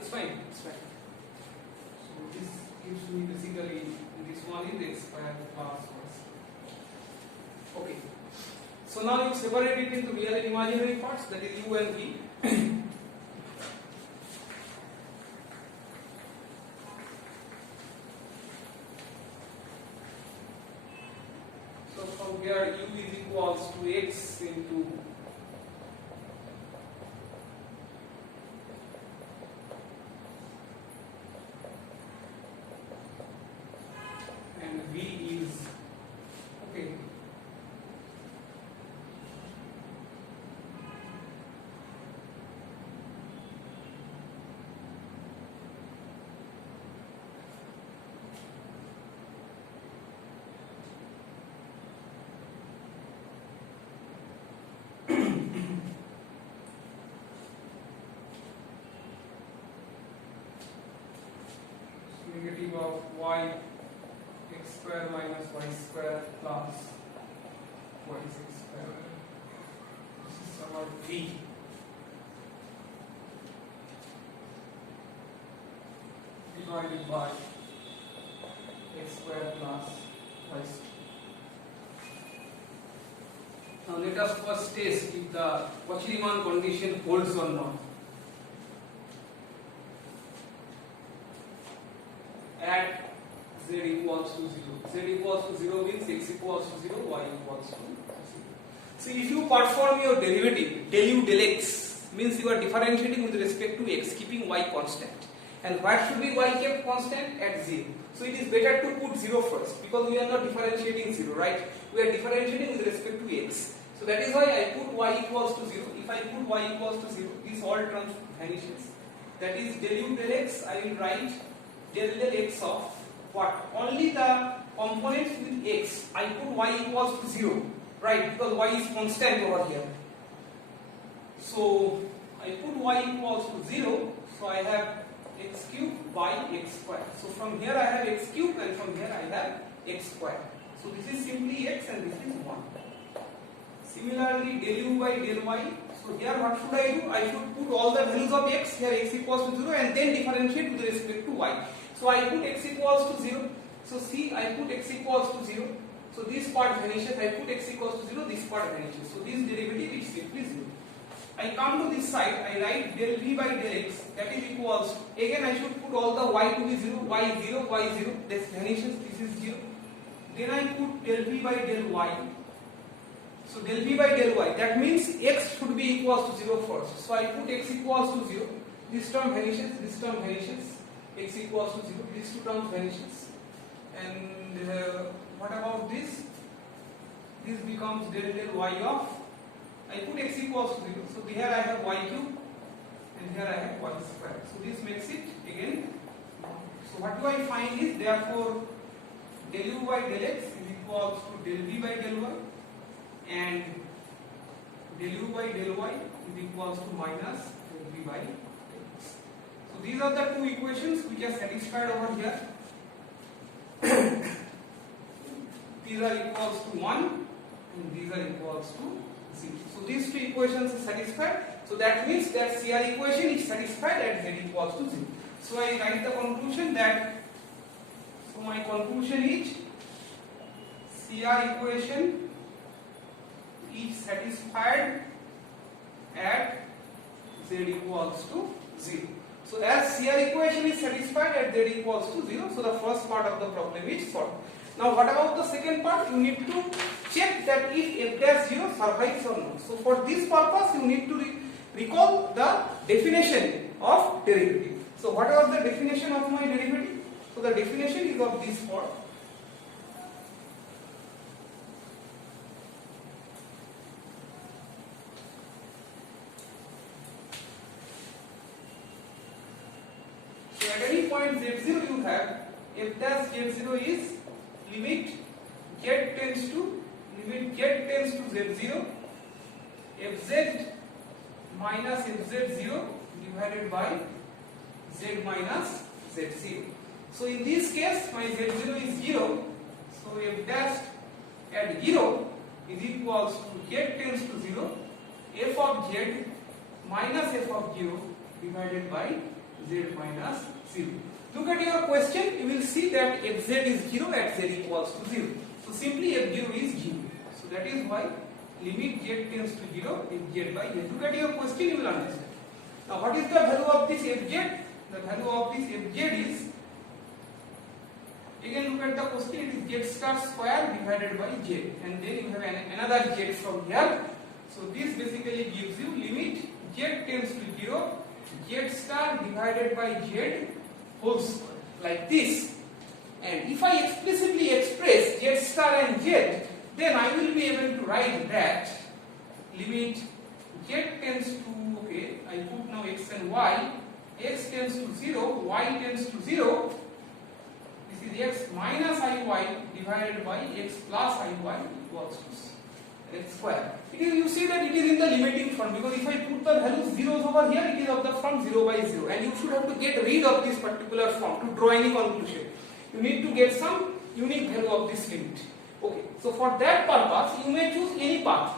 It's fine, it's fine. So this gives me basically this one is x square plus y square. Okay. So now you separate it into real and imaginary parts, that is u and v. So from here u is equals to x into v is okay. Negative of y x square minus y square plus y6 square. This is our v. Divided by x square plus y square. Now let us first test if the Cauchy-Rieman condition holds or not. At z equals to 0. Z equals to 0 means x equals to 0, y equals to 0. So if you perform your derivative, del u del x means you are differentiating with respect to x, keeping y constant. And where should be y kept constant? At 0. So it is better to put 0 first, because we are not differentiating 0, right? We are differentiating with respect to x. So that is why I put y equals to 0. If I put y equals to 0, this all terms vanishes. That is del u del x, I will write del x of what? Only the components with x. I put y equals to 0, right? Because y is constant over here. So I put y equals to 0. So I have x cube by x square. So from here I have x cube, and from here I have x square. So this is simply x and this is 1. Similarly, del u by del y. So here what should I do? I should put all the values of x. Here x equals to 0 and then differentiate with respect to y. So I put x equals to 0. So see, I put x equals to 0. So this part vanishes. I put x equals to 0. This part vanishes. So this derivative is simply 0. I come to this side. I write del v by del x. That is equals. Again I should put all the y to be 0. Y 0. Y 0. This vanishes. This is 0. Then I put del v by del y. So del v by del y. That means x should be equals to 0 first. So I put x equals to 0. This term vanishes. This term vanishes. X equals to 0, these two terms vanishes. And what about this? This becomes del del y of, I put x equals to 0, so here I have y cube and here I have y square. So this makes it again. So what do I find is, therefore del u by del x is equals to del v by del y, and del u by del y is equals to minus del v by del x. So these are the two equations which are satisfied over here. These are equals to 1 and these are equals to 0. So these two equations are satisfied. So that means that CR equation is satisfied at z equals to 0. So I write the conclusion that, so my conclusion is CR equation is satisfied at z equals to 0. So as CR equation is satisfied at z equals to 0, so the first part of the problem is solved. Now what about the second part? You need to check that if f dash 0 survives or not. So for this purpose you need to recall the definition of derivative. So what was the definition of my derivative? So the definition is of this form. So at any point z0 you have f dash z0 is limit z tends to z0 fz minus fz0 divided by z minus z0. So in this case my z0 is 0, so f dash at 0 is equals to z tends to 0, f of z minus f of 0 divided by z minus 0. Look at your question, you will see that fz is 0 at z equals to 0. So simply f0 is 0. So that is why limit z tends to 0 is z by z. Look at your question, you will understand. Now what is the value of this fz? The value of this fz is, again look at the question, it is z star square divided by z, and then you have another z from here. So this basically gives you limit z tends to 0, z star divided by z whole square, like this. And if I explicitly express z star and z, then I will be able to write that limit z tends to, okay, I put now x and y, x tends to 0, y tends to 0. This is x minus iy divided by x plus iy equals to x square. It is, you see that it is in the limiting form, because if I put the values zeros over here, it is of the form 0 by 0, and you should have to get rid of this particular form to draw any conclusion. You need to get some unique value of this limit. Okay, so for that purpose, you may choose any path.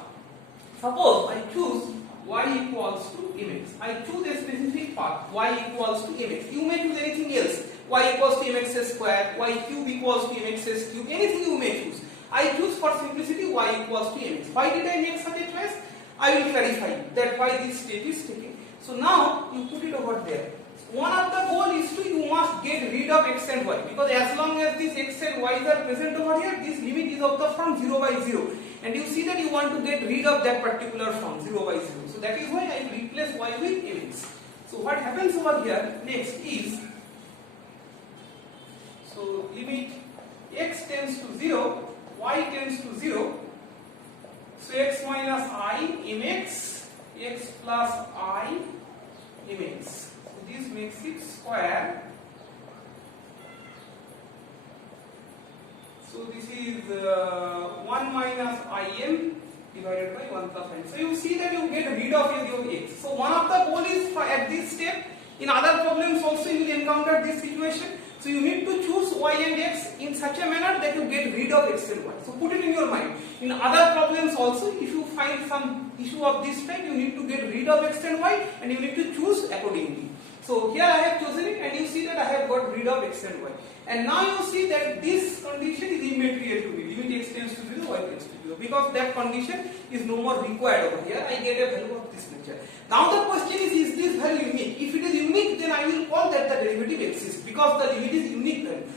Suppose I choose y equals to mx. I choose a specific path, y equals to mx. You may choose anything else. Y equals to mx square, y cube equals to mx cube, anything you may choose. I choose for simplicity y equals to mx. Why did I make such a choice? I will clarify that why this step is taken. So now you put it over there. One of the goal is to, you must get rid of x and y, because as long as these x and y are present over here, this limit is of the form 0 by 0, and you see that you want to get rid of that particular form 0 by 0. So that is why I replace y with mx. So what happens over here next is, so limit x tends to 0, y tends to 0, so x minus I mx, x plus I mx. This makes it square. So this is 1 minus im divided by 1 plus I. So you see that you get rid of your x. So one of the goal is for at this step. In other problems also you will encounter this situation. So you need to choose y and x in such a manner that you get rid of x and y. So put it in your mind. In other problems also, if you find some issue of this type, you need to get rid of x and y, and you need to choose accordingly. So here I have chosen it, and you see that I have got rid of x and y. And now you see that this condition is immaterial to me. Limit x tends to 0, y tends to 0. Because that condition is no more required over here. I get a value of this nature. Now the question is this value unique? If it is unique, then I will call that the derivative exists, because the limit is unique value.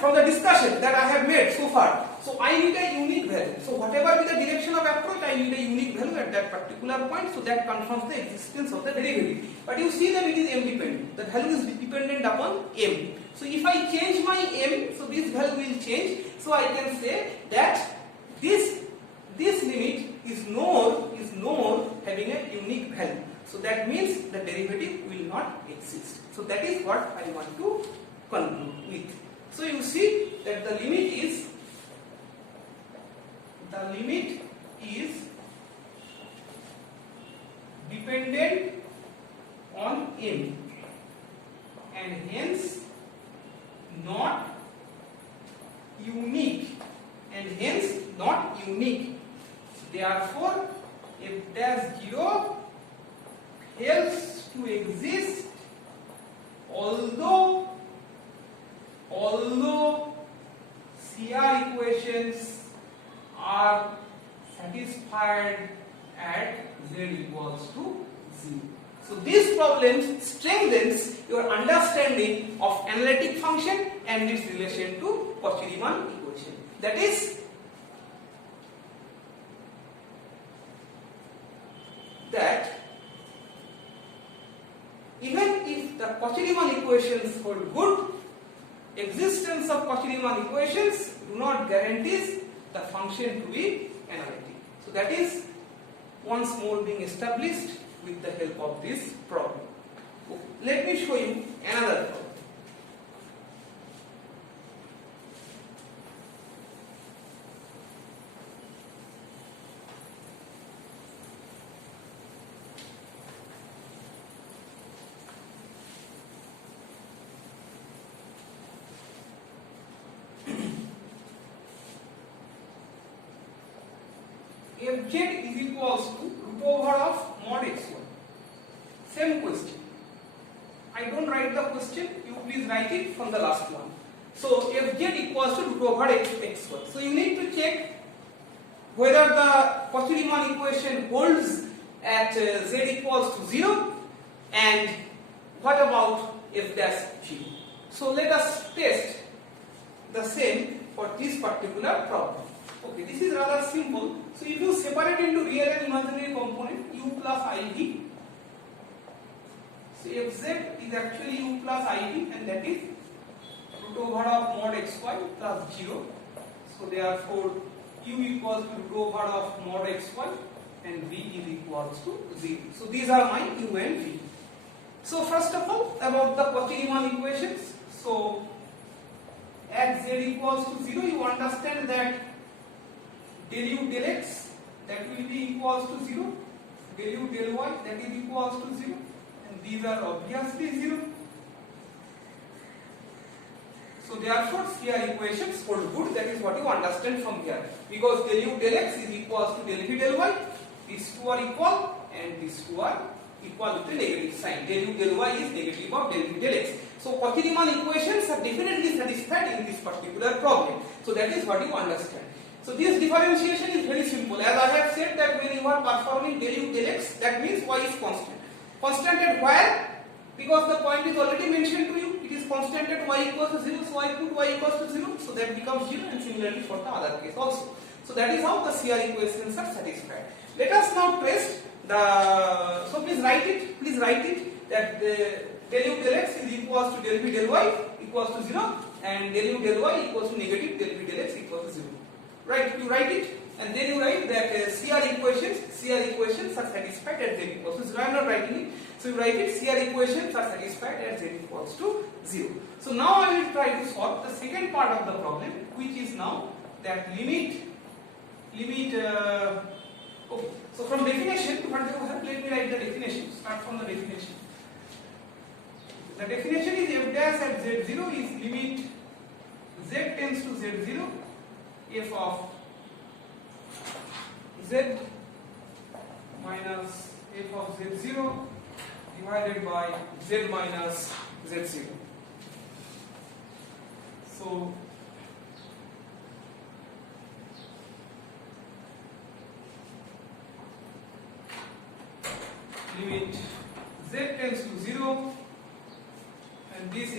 From the discussion that I have made so far, so I need a unique value. So whatever be the direction of approach, I need a unique value at that particular point, so that confirms the existence of the derivative. But you see that it is m dependent. The value is dependent upon m. So if I change my m, so this value will change. So I can say that this limit is no more having a unique value. So that means the derivative will not exist. So that is what I want to conclude with. So you see that the limit is dependent on m, and hence not unique, Therefore f dash 0 helps to exist although CR equations are satisfied at z equals to 0. So this problem strengthens your understanding of analytic function and its relation to Cauchy-Riemann equation. That is, that even if the Cauchy-Riemann equations hold good, existence of Cauchy-Riemann equations do not guarantee the function to be analytic. So that is once more being established with the help of this problem. Okay. Let me show you another problem. fz is equals to root over of mod xy. Same question. I don't write the question, you please write it from the last one. So fz equals to root over xy. So you need to check whether the Cauchy-Riemann equation holds at z equals to 0, and what about f dash 0. So let us test the same for this particular problem. Okay, this is rather simple. So if you separate into real and imaginary component u plus iv, so fz is actually u plus iv, and that is root over of mod xy plus 0. So therefore u equals to root over of mod xy and v is equals to 0. So these are my u and v. So first of all, about the Cauchy-Riemann equations. So at z equals to 0, you understand that del u del x, that will be equals to 0, del u del y, that is equals to 0, and these are obviously 0. So therefore CR equations hold good. That is what you understand from here, because del u del x is equals to del v del y. These two are equal and these two are equal with the negative sign. Del u del y is negative of del v del x. So Cauchy-Riemann equations are definitely satisfied in this particular problem. So that is what you understand. So this differentiation is very simple. As I have said that when you are performing del u del x, that means y is constant. Constant at where? Because the point is already mentioned to you. It is constant at y equals to 0. So I put y equals to 0. So that becomes 0, and similarly for the other case also. So that is how the CR equations are satisfied. Let us now test the. So please write it. Please write it that del u del x is equals to del v del y equals to 0, and del u del y equals to negative del v del x equals to 0. Right? You write it, and then you write that CR equations are satisfied at z equals to 0. I am not writing it. So you write it. CR equations are satisfied at z equals to 0. So now I will try to solve the second part of the problem, which is now that limit. Okay. So from definition, what do you have? Let me write the definition. Start from the definition. The definition is f dash at z0 is limit z tends to z0 f of z minus f of z0 divided by z minus z0. So limit z tends to 0, and this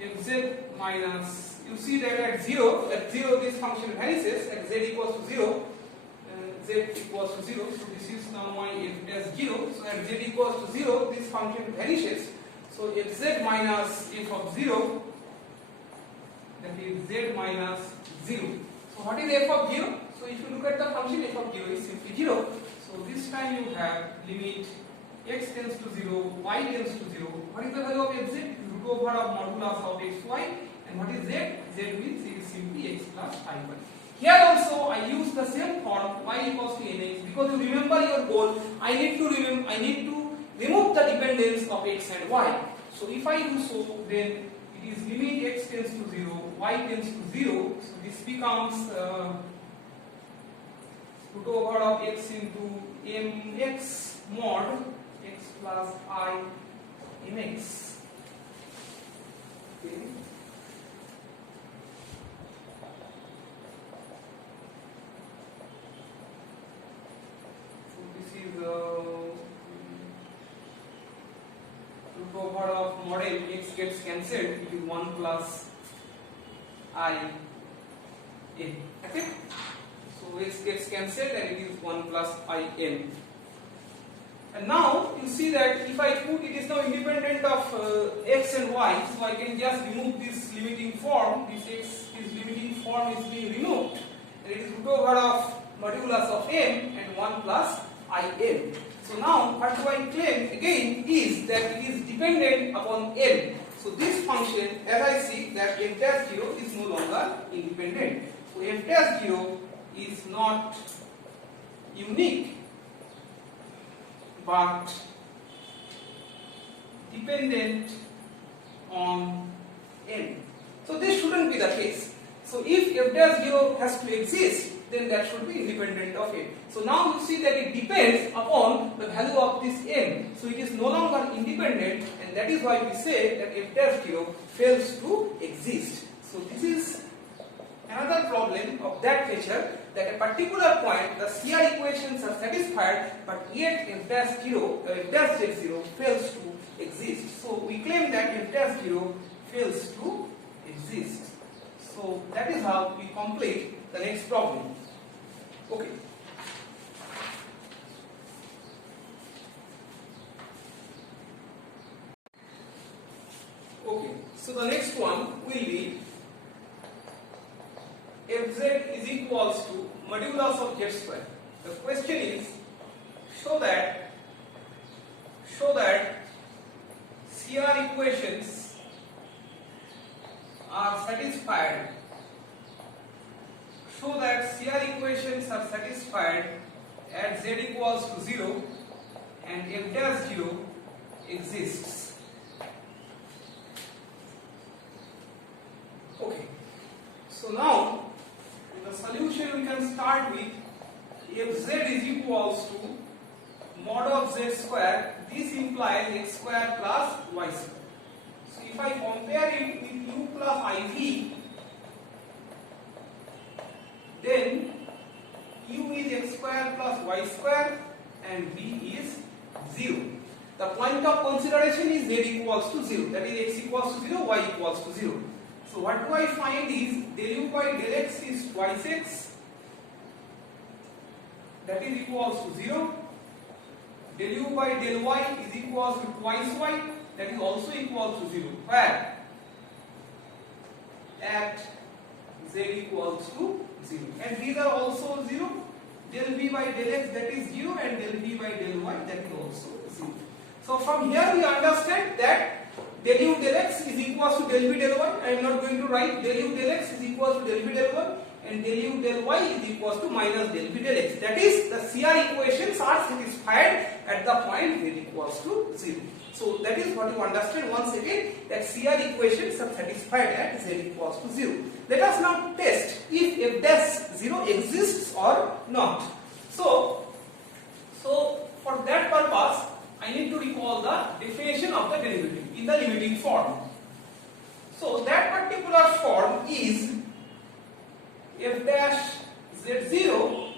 fz minus, you see that at 0 this function vanishes. At z equals to 0, z equals to 0, so this is now my f dash 0. So at z equals to 0, this function vanishes. So fz minus f of 0, that is z minus 0. So what is f of 0? So if you look at the function, f of 0 is simply 0. So this time you have limit x tends to 0, y tends to 0. What is the value of fz? Root over of modulus of xy. And what is z? Z means it is simply x plus i1. Here also I use the same form, y equals to nx, because you remember your goal. I need to remove the dependence of x and y. So if I do so, then it is limit x tends to 0, y tends to 0. So this becomes root over of x into mx mod x plus I mx. Okay. So this is root over of mod x gets cancelled. It is 1 plus I n. Okay. So x gets cancelled and it is 1 plus I n. And now you see that if I put it is now independent of x and y, so I can just remove this limiting form. This x is limiting form is being removed, and it is root over of modulus of m and 1 plus I n. So now what do I claim again is that it is dependent upon m. So this function, as I see that f dash 0 is no longer independent. So f dash 0 is not unique but dependent on n. So this shouldn't be the case. So if f dash 0 has to exist, then that should be independent of m. So now you see that it depends upon the value of this m. So it is no longer independent, and that is why we say that f dash 0 fails to exist. So this is another problem of that nature, that a particular point the CR equations are satisfied, but yet f dash z 0 fails to exist. So we claim that f dash 0 fails to exist. So that is how we complete the next problem. Okay. Okay. So the next one will be fz is equals to modulus of z square. The question is, show that CR equations are satisfied. Show that CR equations are satisfied at z equals to 0 and f dash 0 exists. Okay. So now the solution we can start with, if z is equals to mod of z square, this implies x square plus y square. So if I compare it with u plus iv, then u is x square plus y square and v is 0. The point of consideration is z equals to 0, that is x equals to 0, y equals to 0. So what do I find is del u by del x is twice x, that is equals to 0. Del u by del y is equals to twice y, that is also equal to 0. Where? At z equals to 0. And these are also 0. Del v by del x, that is 0, and del v by del y, that is also 0. So from here we understand that del u del x is equals to del v del y. I am not going to write del u del x is equals to del v del y, and del u del y is equals to minus del v del x. That is, the CR equations are satisfied at the point z equals to 0. So that is what you understand once again, that CR equations are satisfied at z equals to 0. Let us now test if f dash 0 exists or not. So for that purpose, I need to recall the definition of the derivative in the limiting form. So that particular form is f dash z0,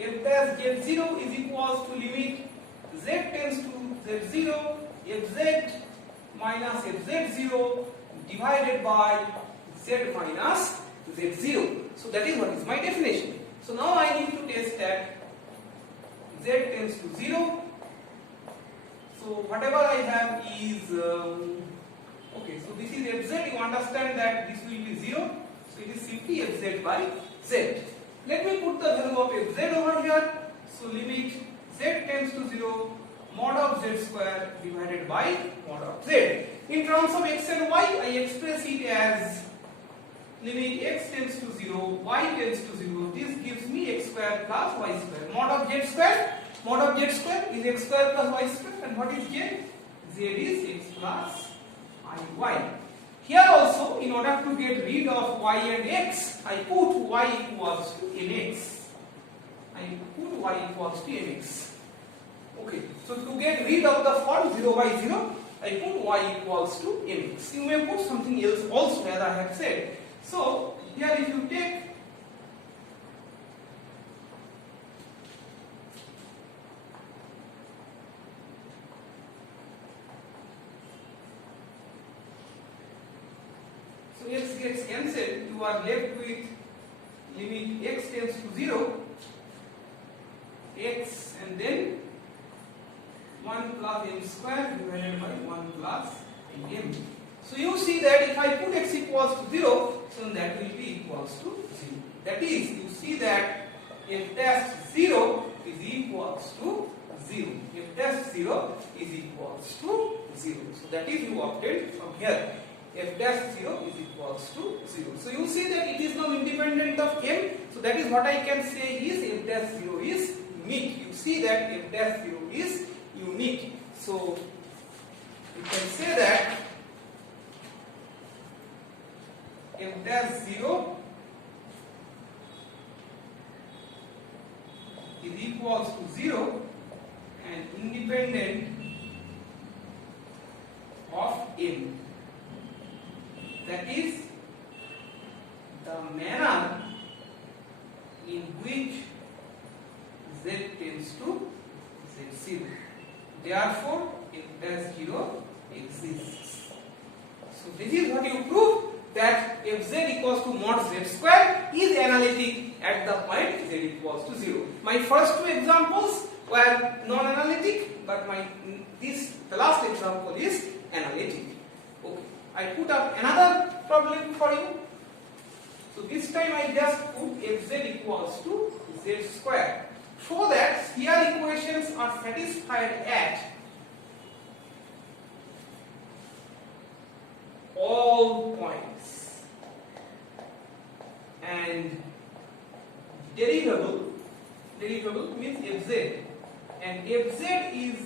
f dash z0 is equals to limit z tends to z0, fz minus fz0 divided by z minus z0. So that is what is my definition. So now I need to test that z tends to 0. So whatever I have is okay. So this is fz. You understand that this will be 0. So it is simply fz by z. Let me put the value of fz over here. So limit z tends to 0, mod of z square divided by mod of z. In terms of x and y, I express it as limit x tends to 0, y tends to 0. This gives me x square plus y square. Mod of z square is x square plus y square, and what is z? Z is x plus iy. Here also, in order to get rid of y and x, I put y equals to mx. Okay, so to get rid of the form 0 by 0, I put y equals to mx. You may put something else also, as I have said. So here if you take x gets cancelled, you are left with limit x tends to 0, x and then 1 plus m square divided by 1 plus m. So you see that if I put x equals to 0, so that will be equals to 0. That is, you see that f dash 0 is equals to 0. F dash 0 is equals to 0. So that is, you obtained from here. F dash 0 is equals to 0. So you see that it is now independent of m. So that is what I can say is f dash 0 is unique. You see that f dash 0 is unique. So you can say that f dash 0 is equals to 0 and independent of m. That is the manner in which z tends to z0. Therefore, f dash 0 exists. So this is what you prove, that fz equals to mod z square is analytic at the point z equals to 0. My first two examples were non-analytic, but the last example is analytic. Okay, I put up another problem for you. So this time I just put fz equals to z square. So that here equations are satisfied at all points, and derivable means fz, and fz is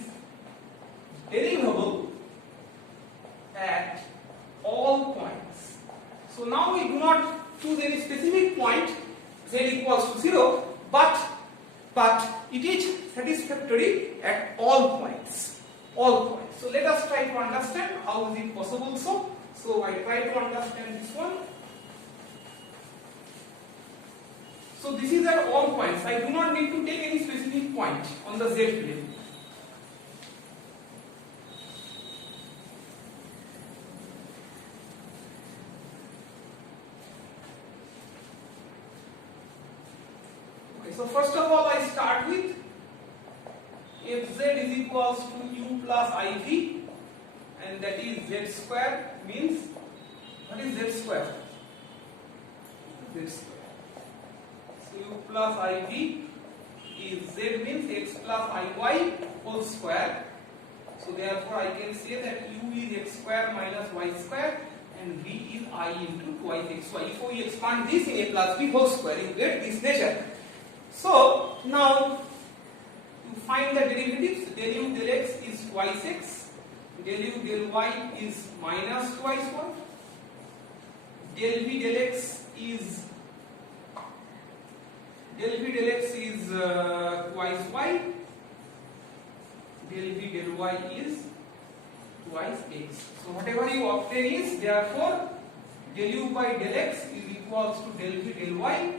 derivable at all points. So now we do not choose any specific point z equals to 0, but it is satisfactory at all points. All points. So let us try to understand how is it possible. So I try to understand this one. So this is at all points. I do not need to take any specific point on the z plane. Okay, so first of all I start with if z is equals to u plus iv, and that is z square, means what is z square? Z square. So u plus iv is z means x plus iy whole square. So therefore I can say that u is x square minus y square and v is I into twice xy. If we expand this in a plus b whole square, you get this nature. So now to find the derivatives, del u del x is twice x, del u del y is minus twice y, del v del x is twice y, del v del y is twice x. So whatever you obtain is, therefore del u by del x is equals to del v del y,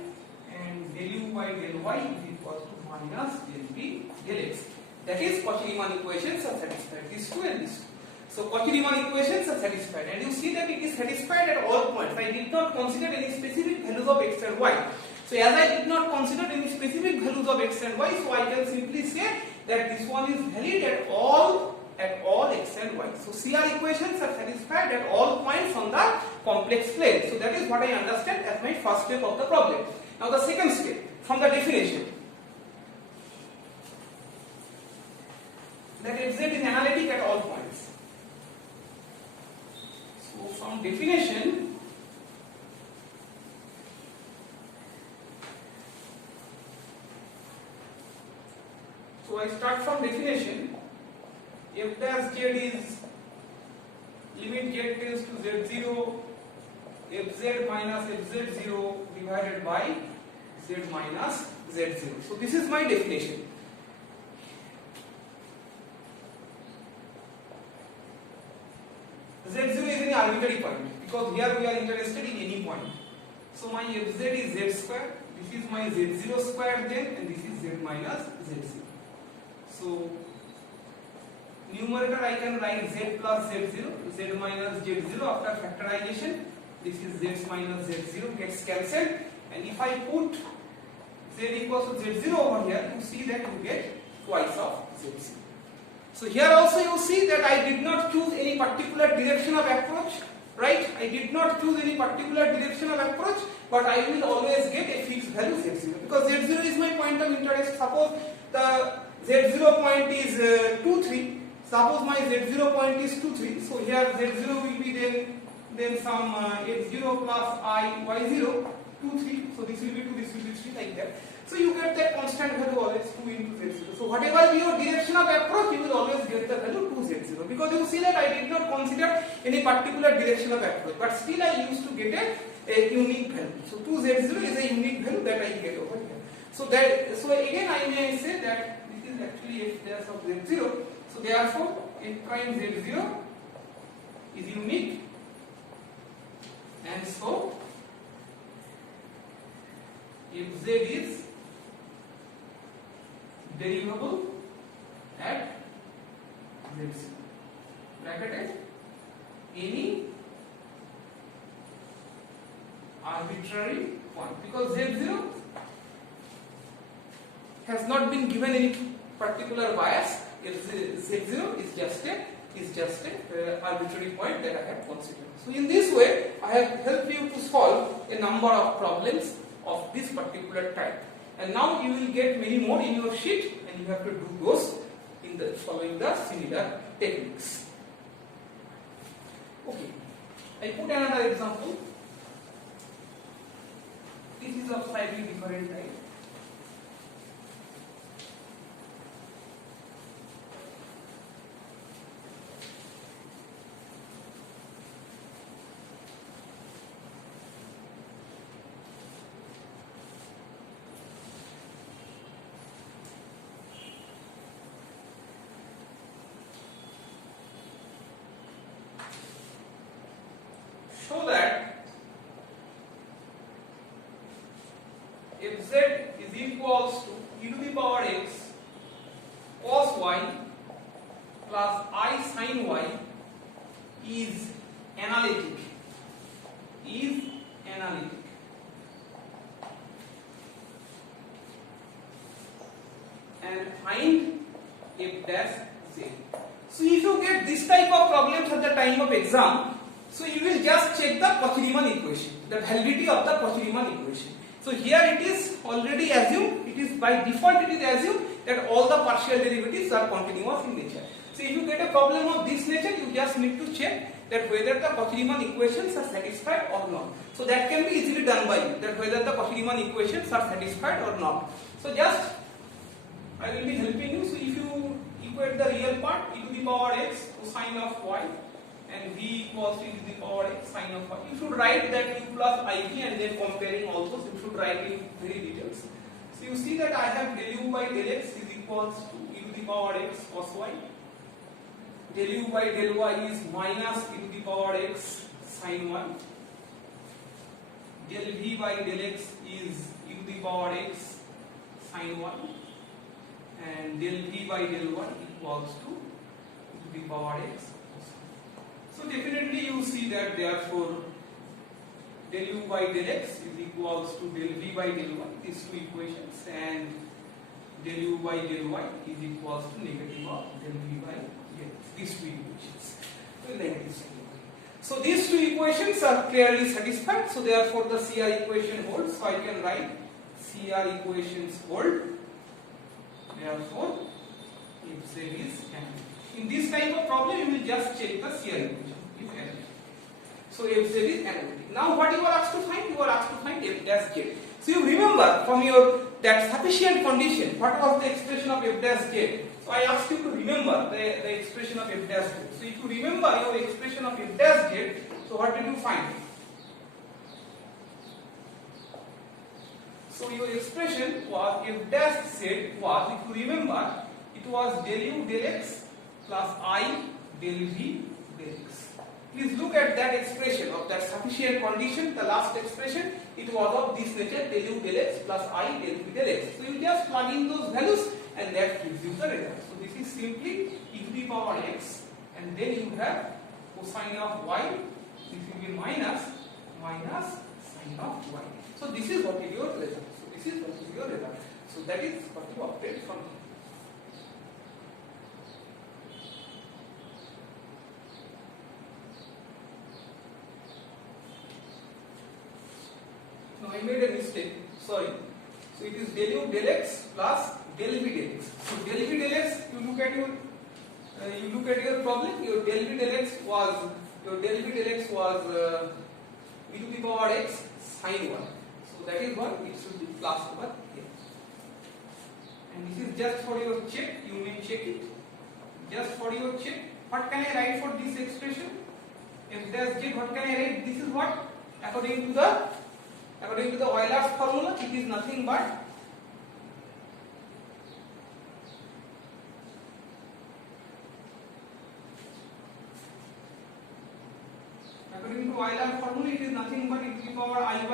and del u by del y is equals to minus del v del x. That is Cauchy-Riemann equations are satisfied. These two and these two. So Cauchy-Riemann equations are satisfied, and you see that it is satisfied at all points. I did not consider any specific values of x and y. So as I did not consider any specific values of x and y, so I can simply say that this one is valid at all x and y. So CR equations are satisfied at all points on the complex plane. So that is what I understand as my first step of the problem. Now the second step, from the definition, that fz is analytic at all points. So from definition, so I start from definition. F dash z is limit z tends to z0, fz minus fz0 divided by z minus z0. So this is my definition. Z0 is any arbitrary point, because here we are interested in any point. So my fz is z square, this is my z0 square then, and this is z minus z0. So numerator I can write z plus z0, z minus z0 after factorization. This is z minus z0 gets cancelled, and if I put z equals to z0 over here, you see that you get twice of z0. So here also you see that I did not choose any particular direction of approach, right? I did not choose any particular direction of approach, but I will always get a fixed value z0, because z0 is my point of interest. Suppose the z0 point is 2, 3. Suppose my z0 point is 2, 3. So here z0 will be then some x0 plus I y0 2, 3. So this will be 2, this will be 3, like that. So you get that constant value always 2 into z0. So whatever be your direction of approach, you will always get the value 2z0, because you see that I did not consider any particular direction of approach, but still I used to get a unique value. So 2z0 is a unique value that I get over here. So again I may say that this is actually f dash of z0. So therefore f prime z0 is unique, and so if z is derivable at z0 bracketed any arbitrary point, because z0 has not been given any particular bias. If z0 is just a arbitrary point that I have considered. So in this way I have helped you to solve a number of problems of this particular type, and now you will get many more in your sheet, and you have to do those in the following the similar techniques. Okay, I put another example. This is of slightly different type. Show that if z is equals to e to the power x cos y plus I sin y is analytic. And find f dash z. So if you get this type of problems at the time of exam, so you will just check the Cauchy-Rieman equation, the validity of the Cauchy-Rieman equation. So here it is already assumed, it is by default it is assumed that all the partial derivatives are continuous in nature. So if you get a problem of this nature, you just need to check that whether the Cauchy-Rieman equations are satisfied or not. So that can be easily done by you, that whether the Cauchy-Rieman equations are satisfied or not. So just I will be helping you. So if you equate the real part, e to the power x cosine of y, and v equals to e to the power x sine of y. You should write that u plus iv, and then comparing also. So you should write in very details. So you see that I have del u by del x is equals to e to the power x cos y. Del u by del y is minus e to the power x sine y. Del v by del x is e to the power x sine y. And del v by del y equals to e to the power x. So definitely you see that therefore del u by del x is equals to del v by del y, these two equations, and del u by del y is equals to negative of del v by del x, these two equations. So these two equations are clearly satisfied, so therefore the CR equation holds. So I can write CR equations hold, therefore if z is analytic. In this type of problem you will just check the CR equation if analytic. So f z is analytic. Now what you are asked to find? You are asked to find f dash z. So you remember from your that sufficient condition, what was the expression of f dash z? So I asked you to remember the expression of f dash z. So if you remember your expression of f dash z, so what did you find? So your expression was f dash z was, if you remember, it was del u del x plus I del v del x. Please look at that expression of that sufficient condition, the last expression, it was of this nature, del u del x plus I del v del x. So you just plug in those values and that gives you the result. So this is simply e to the power x, and then you have cosine of y, this will be minus sine of y. So this is what is your result. So this is what is your result. So that is what you obtain from here. No, I made a mistake. Sorry. So it is del u del x plus del v del x. So del v del x, you look at your problem. Your del v del x was e to the power x sine 1. So that is what it should be plus over here. And this is just for your check. You may check it. Just for your check. What can I write for this expression? F dash z. What can I write? This is what according to the Euler's formula, it is nothing but Euler formula, it is nothing but e to the power iy,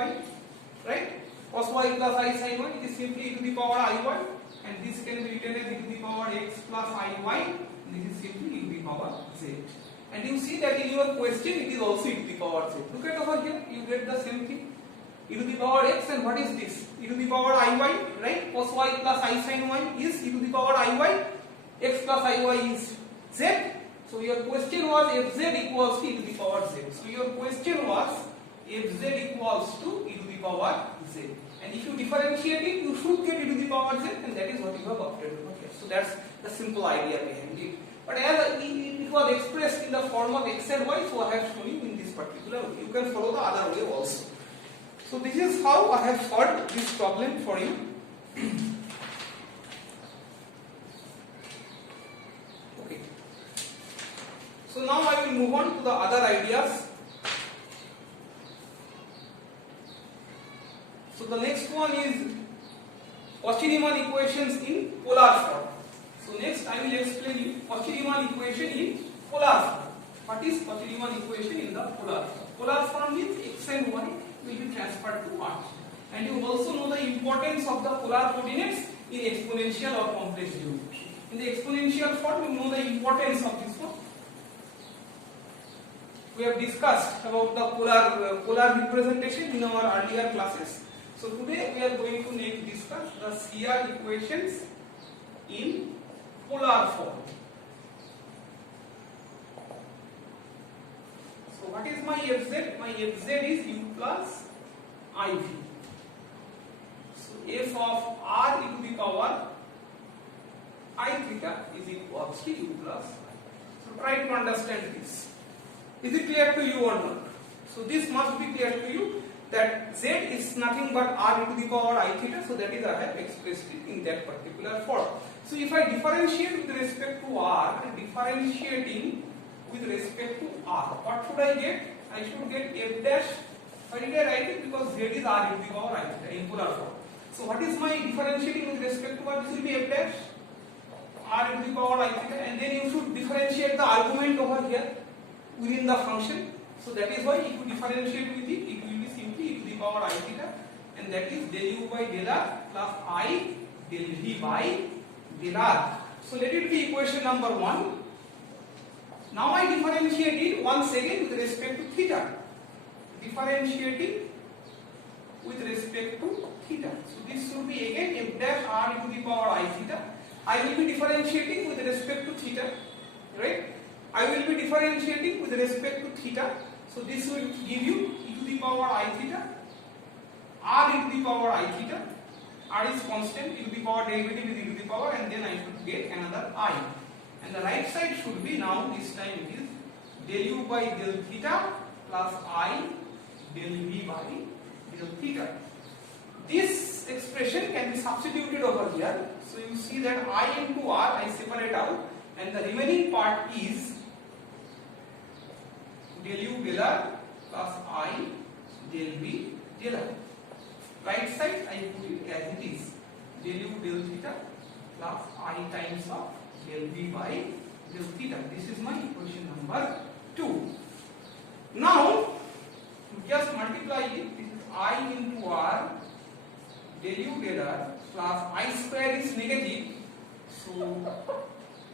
right? Cos y plus I sin y, it is simply e to the power iy, and this can be written as e to the power x plus iy. This is simply e to the power z. And you see that in your question it is also e to the power z. Look at over here, you get the same thing. E to the power x, and what is this? E to the power iy, right? Cos y plus I sin y is e to the power iy. X plus iy is z. So your question was fz equals to e to the power z. So your question was fz equals to e to the power z. And if you differentiate it, you should get e to the power z, and that is what you have opted for. Okay. So that's the simple idea behind it. But as it was expressed in the form of x and y, so I have shown you in this particular way. You can follow the other way also. So this is how I have solved this problem for you. Okay. So now I will move on to the other ideas. So the next one is Cauchy-Riemann equations in polar form. So next I will explain you Cauchy-Riemann equation in polar form. What is Cauchy-Riemann equation in the polar form? Polar form means x and y will be transferred to r. And you also know the importance of the polar coordinates in exponential or complex geometry. In the exponential form, you know the importance of this one. We have discussed about the polar representation in our earlier classes. So today we are going to discuss the CR equations in polar form. So what is my fz? My fz is u plus iv. So f of r e to the power I theta is equals to u plus I. So try to understand this. Is it clear to you or not? So this must be clear to you that z is nothing but r e to the power I theta. So that is I have expressed it in that particular form. So if I differentiate with respect to r and differentiating with respect to r, what should I get? I should get f dash. Why did I write it? Because z is r e to the power I theta in polar form. So what is my differentiating with respect to r? This will be f dash r e to the power I theta, and then you should differentiate the argument over here within the function. So that is why if you differentiate with it, it will be simply e to the power I theta, and that is del u by del r plus I del v by del r. So let it be equation number 1. Now I differentiate it once again with respect to theta. Differentiating with respect to theta. So this should be again f dash r e to the power I theta. I will be differentiating with respect to theta, right? I will be differentiating with respect to theta. So this will give you e to the power I theta, r e to the power I theta. R is constant, e to the power derivative is e to the power, and then I should get another I. And the right side should be now this time it is del u by del theta plus I del v by del theta. This expression can be substituted over here. So you see that I into r I separate out, and the remaining part is del u del r plus I del v del r. Right side I put it as it is, del u del theta plus I times of del v by del theta. This is my equation number 2. Now just multiply it. This is I into r del u del r plus I square is negative, so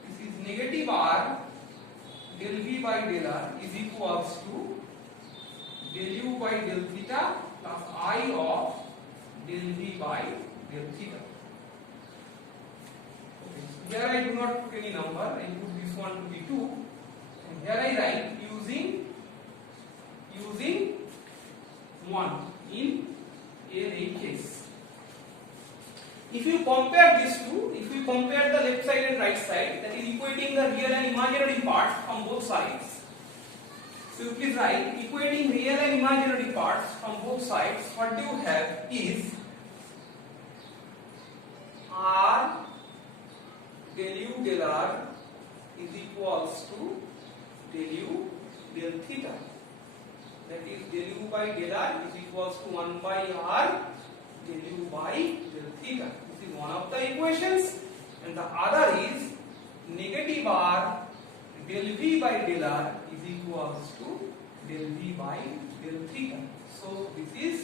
this is negative r del v by del r is equals to del u by del theta plus I of del v by del theta. Okay, so here I do not put any number, I put this one to be 2, and here I write using 1 in LHS. If you compare these two, if you compare the left side and right side, that is equating the real and imaginary parts from both sides. So you please write equating real and imaginary parts from both sides. What you have is r del u del r is equals to del u del theta. That is del u by del r is equals to 1 by r del u by del theta. This is one of the equations, and the other is negative r del v by del r is equals to del v by del theta. So this is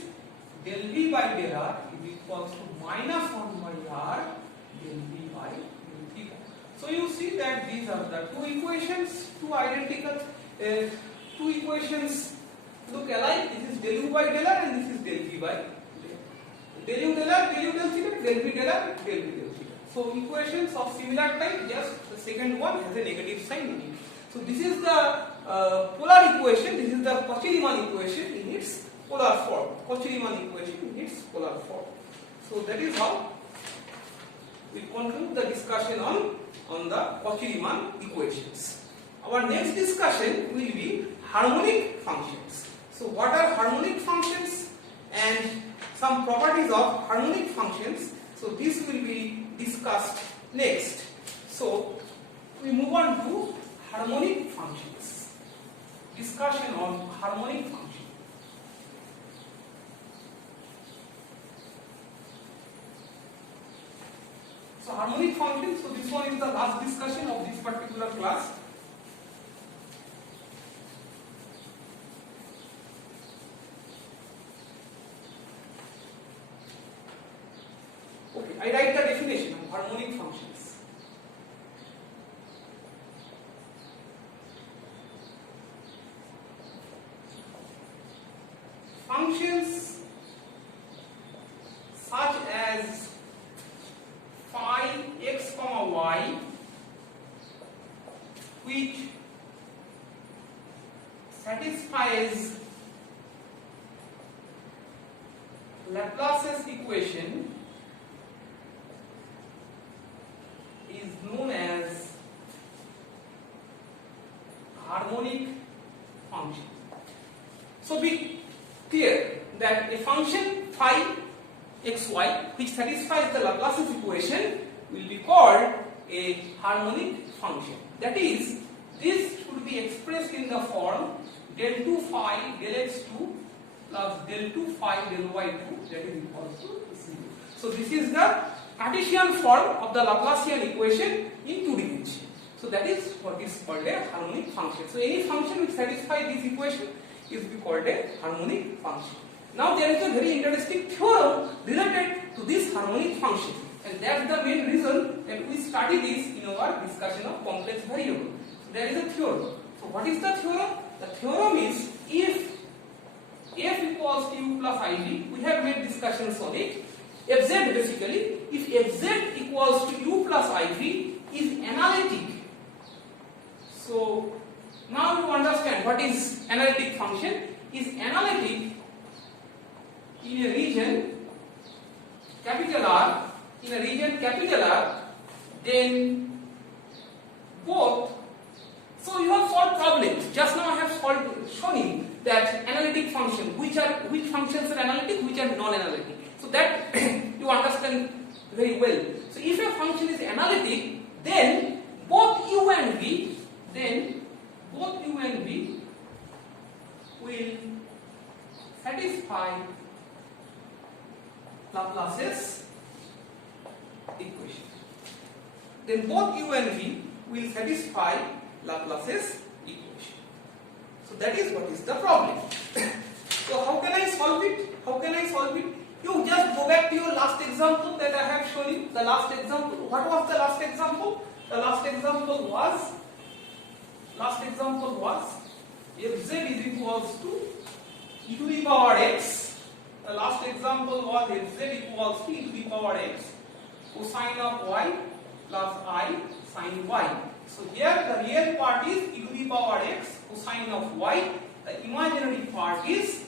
del v by del r is equals to minus 1 by r del v by del theta. So you see that these are the two equations, two identical, two equations look alike. This is del u by del r and this is del v by del u del r, del u del theta, del v del r, del v del theta. So equations of similar type, just the second one has a negative sign in it. So this is the polar equation, this is the Cauchy-Rieman equation in its polar form. Cauchy-Rieman equation in its polar form. So that is how we conclude the discussion on the Cauchy-Rieman equations. Our next discussion will be harmonic functions. So what are harmonic functions and some properties of harmonic functions? So this will be discussed next. So we move on to harmonic functions. Discussion on harmonic functions. So harmonic functions, so this one is the last discussion of this particular class. Okay, I write the definition of harmonic functions. Functions such as phi x comma y which satisfies Laplace's equation is known as harmonic function. So be clear that a function phi xy which satisfies the Laplace's equation will be called a harmonic function. That is, this should be expressed in the form del 2 phi del x2 plus del 2 phi del y2, that is equal to 0. So this is the Cartesian form of the Laplacian equation in 2 dimensions. So that is what is called a harmonic function. So any function which satisfies this equation is called a harmonic function. Now there is a very interesting theorem related to this harmonic function, and that's the main reason that we study this in our discussion of complex variable. So there is a theorem. So what is the theorem? The theorem is if f equals to u plus iv, we have made discussions on it. Fz basically, if fz equals to u plus iv is analytic. So now you understand what is analytic function. Is analytic in a region capital R, then both. So you have solved problems. Just now I have shown you that analytic function, which functions are analytic, which are non-analytic. So that you understand very well. So if a function is analytic, then both u and v will satisfy Laplace's equation. Then both u and v will satisfy Laplace's equation. So that is what is the problem. So how can I solve it? You just go back to your last example that I have shown you. The last example. What was the last example? The last example was fz is equals to e to the power x. The last example was fz equals to e to the power x cosine of y plus I sin y. So here the real part is e to the power x cosine of y. The imaginary part is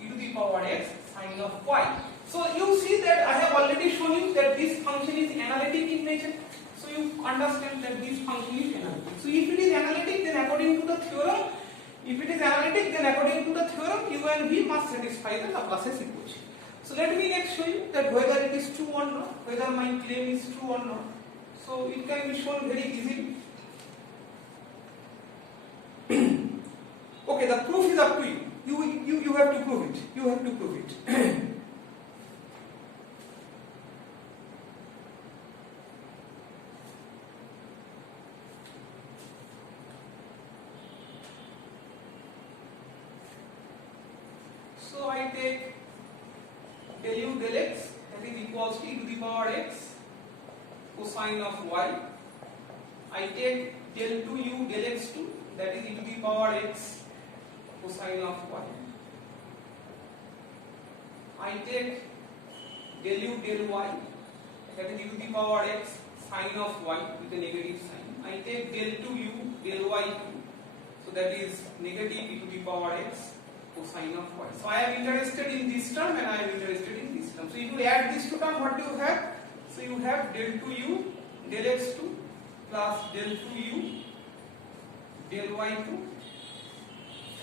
e to the power x sine of y. So you see that I have already shown you that this function is analytic in nature. So you understand that this function is analytic. So if it is analytic, then according to the theorem, u and v must satisfy the Laplace's equation. So let me next show you that whether it is true or not, whether my claim is true or not. So it can be shown very easily. Okay, the proof is up to you. You have to prove it. So I take del u del x, that is equals to e to the power x cosine of y. I take del 2u del x2, that is e to the power x cosine of y. I take del u del y, that is e to the power x sine of y with a negative sign. I take del 2u del y2, so that is negative e to the power x cosine of y. So I am interested in this term and I am interested in this term. So if you add these two terms, what do you have? So you have del 2u del x2 plus del 2u del y2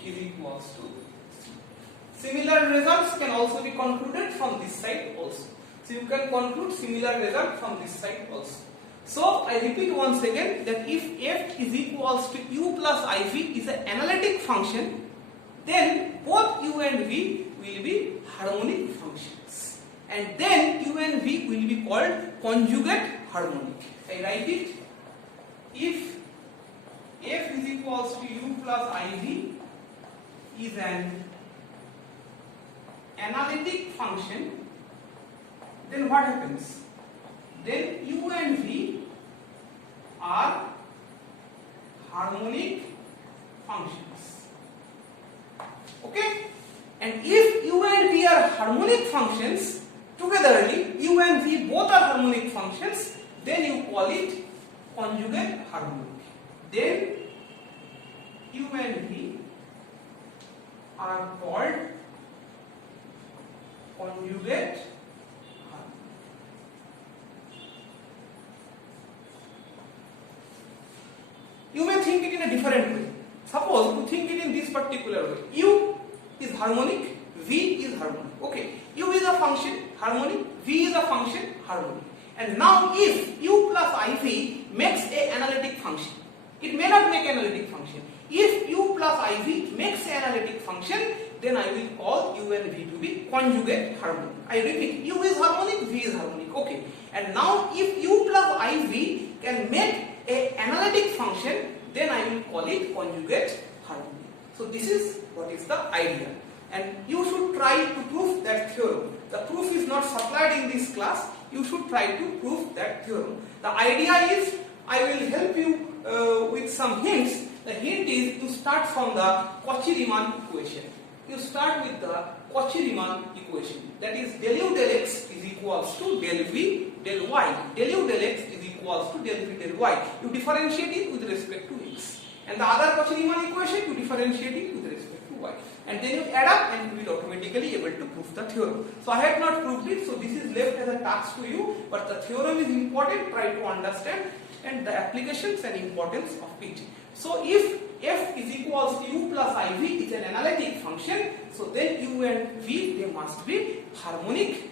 is equals to. Similar results can also be concluded from this side also. So you can conclude similar result from this side also. So I repeat once again that if f is equals to u plus iv is an analytic function, then both u and v will be harmonic functions, and then u and v will be called conjugate harmonic. I write it. If f is equals to u plus iv is an analytic function, then what happens? Then u and v are harmonic functions. Okay? And if u and v are harmonic functions, togetherly u and v both are harmonic functions, then you call it conjugate harmonic. Then u and v are called conjugate harmonic. You may think it in a different way. Suppose you think it in this particular way. U is harmonic, v is harmonic. Okay, u is a function harmonic, v is a function harmonic. And now if u plus iv makes a analytic function, it may not make analytic function. If u plus iv makes an analytic function, then I will call u and v to be conjugate harmonic. I repeat, u is harmonic, v is harmonic. Okay. And now if u plus iv can make a analytic function, then I will call it conjugate harmonic. So this is what is the idea. And you should try to prove that theorem. The proof is not supplied in this class. You should try to prove that theorem. The idea is, I will help you with some hints. The hint is to start from the Cauchy-Rieman equation. You start with the Cauchy-Rieman equation. That is del u del x is equals to del v del y. Del u del x is equals to del v del y. You differentiate it with respect to x. And the other Cauchy-Rieman equation, you differentiate it with respect to y. And then you add up and you will automatically able to prove the theorem. So I have not proved it, so this is left as a task to you. But the theorem is important, try to understand, and the applications and importance of it. So if f is equals to u plus iv is an analytic function, so then u and v, they must be harmonic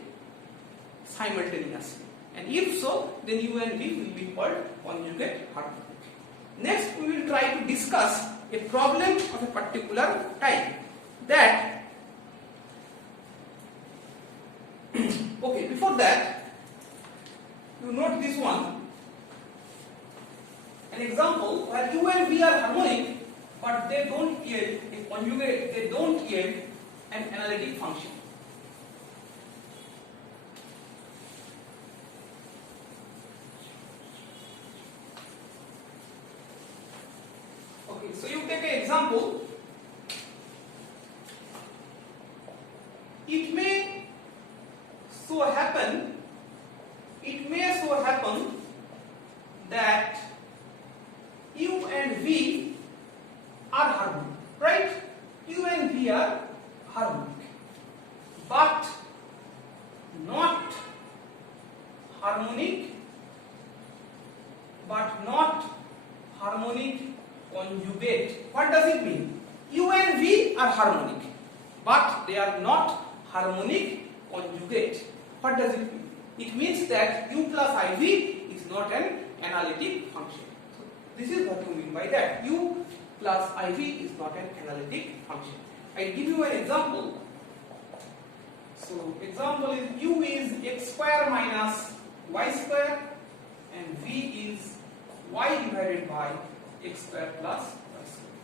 simultaneously. And if so, then u and v will be called conjugate harmonic. Next, we will try to discuss a problem of a particular type. That okay, before that, you note this one. An example where u and v are harmonic, but they don't yield a conjugate, they don't yield an analytic function. Okay, so you take an example. It may so happen that u and v are harmonic, right? U and v are harmonic, but not harmonic conjugate. What does it mean? U and v are harmonic, but they are not harmonic conjugate. What does it mean? It means that u plus iv is not an analytic function. So this is what you mean by that. U plus iv is not an analytic function. I give you an example. So example is u is x square minus y square and v is y divided by x square plus y square.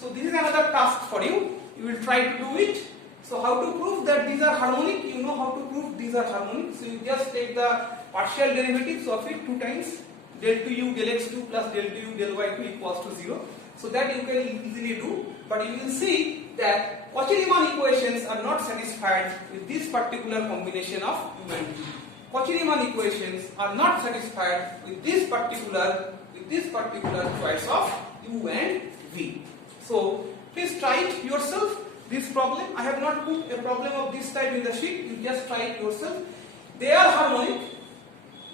So this is another task for you. You will try to do it. So how to prove that these are harmonic? You know how to prove these are harmonic. So you just take the partial derivatives of it 2 times del 2u del x2 plus del 2u del y2 equals to 0. So that you can easily do, but you will see that Cauchy-Riemann equations are not satisfied with this particular combination of u and v. Cauchy-Riemann equations are not satisfied with this particular choice of u and v. So please try it yourself. This problem, I have not put a problem of this type in the sheet. You just try it yourself. They are harmonic.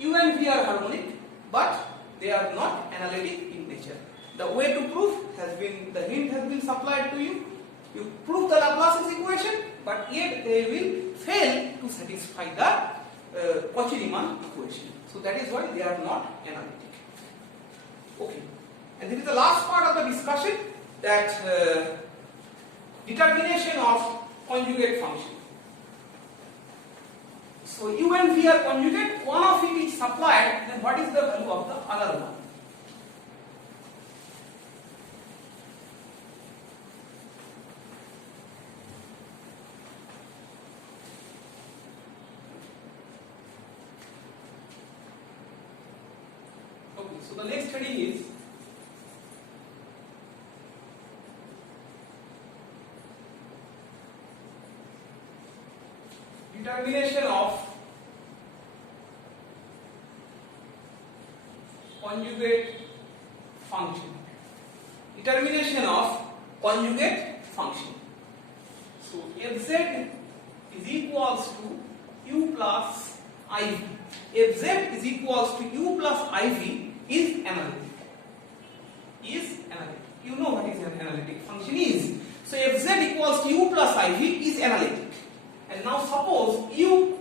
U and v are harmonic, but they are not analytic in nature. The way to prove the hint has been supplied to you. You prove the Laplace's equation, but yet they will fail to satisfy the Cauchy-Riemann equation. So that is why they are not analytic. Okay, and this is the last part of the discussion, that determination of conjugate function. So u and v are conjugate, one of it is supplied, then what is the value of the other one? Okay, so the next heading is determination of conjugate function. Determination of conjugate function. So fz is equals to u plus iv. Fz is equals to u plus iv is analytic. You know what is an analytic function is. So fz equals to u plus iv is analytic. And now suppose u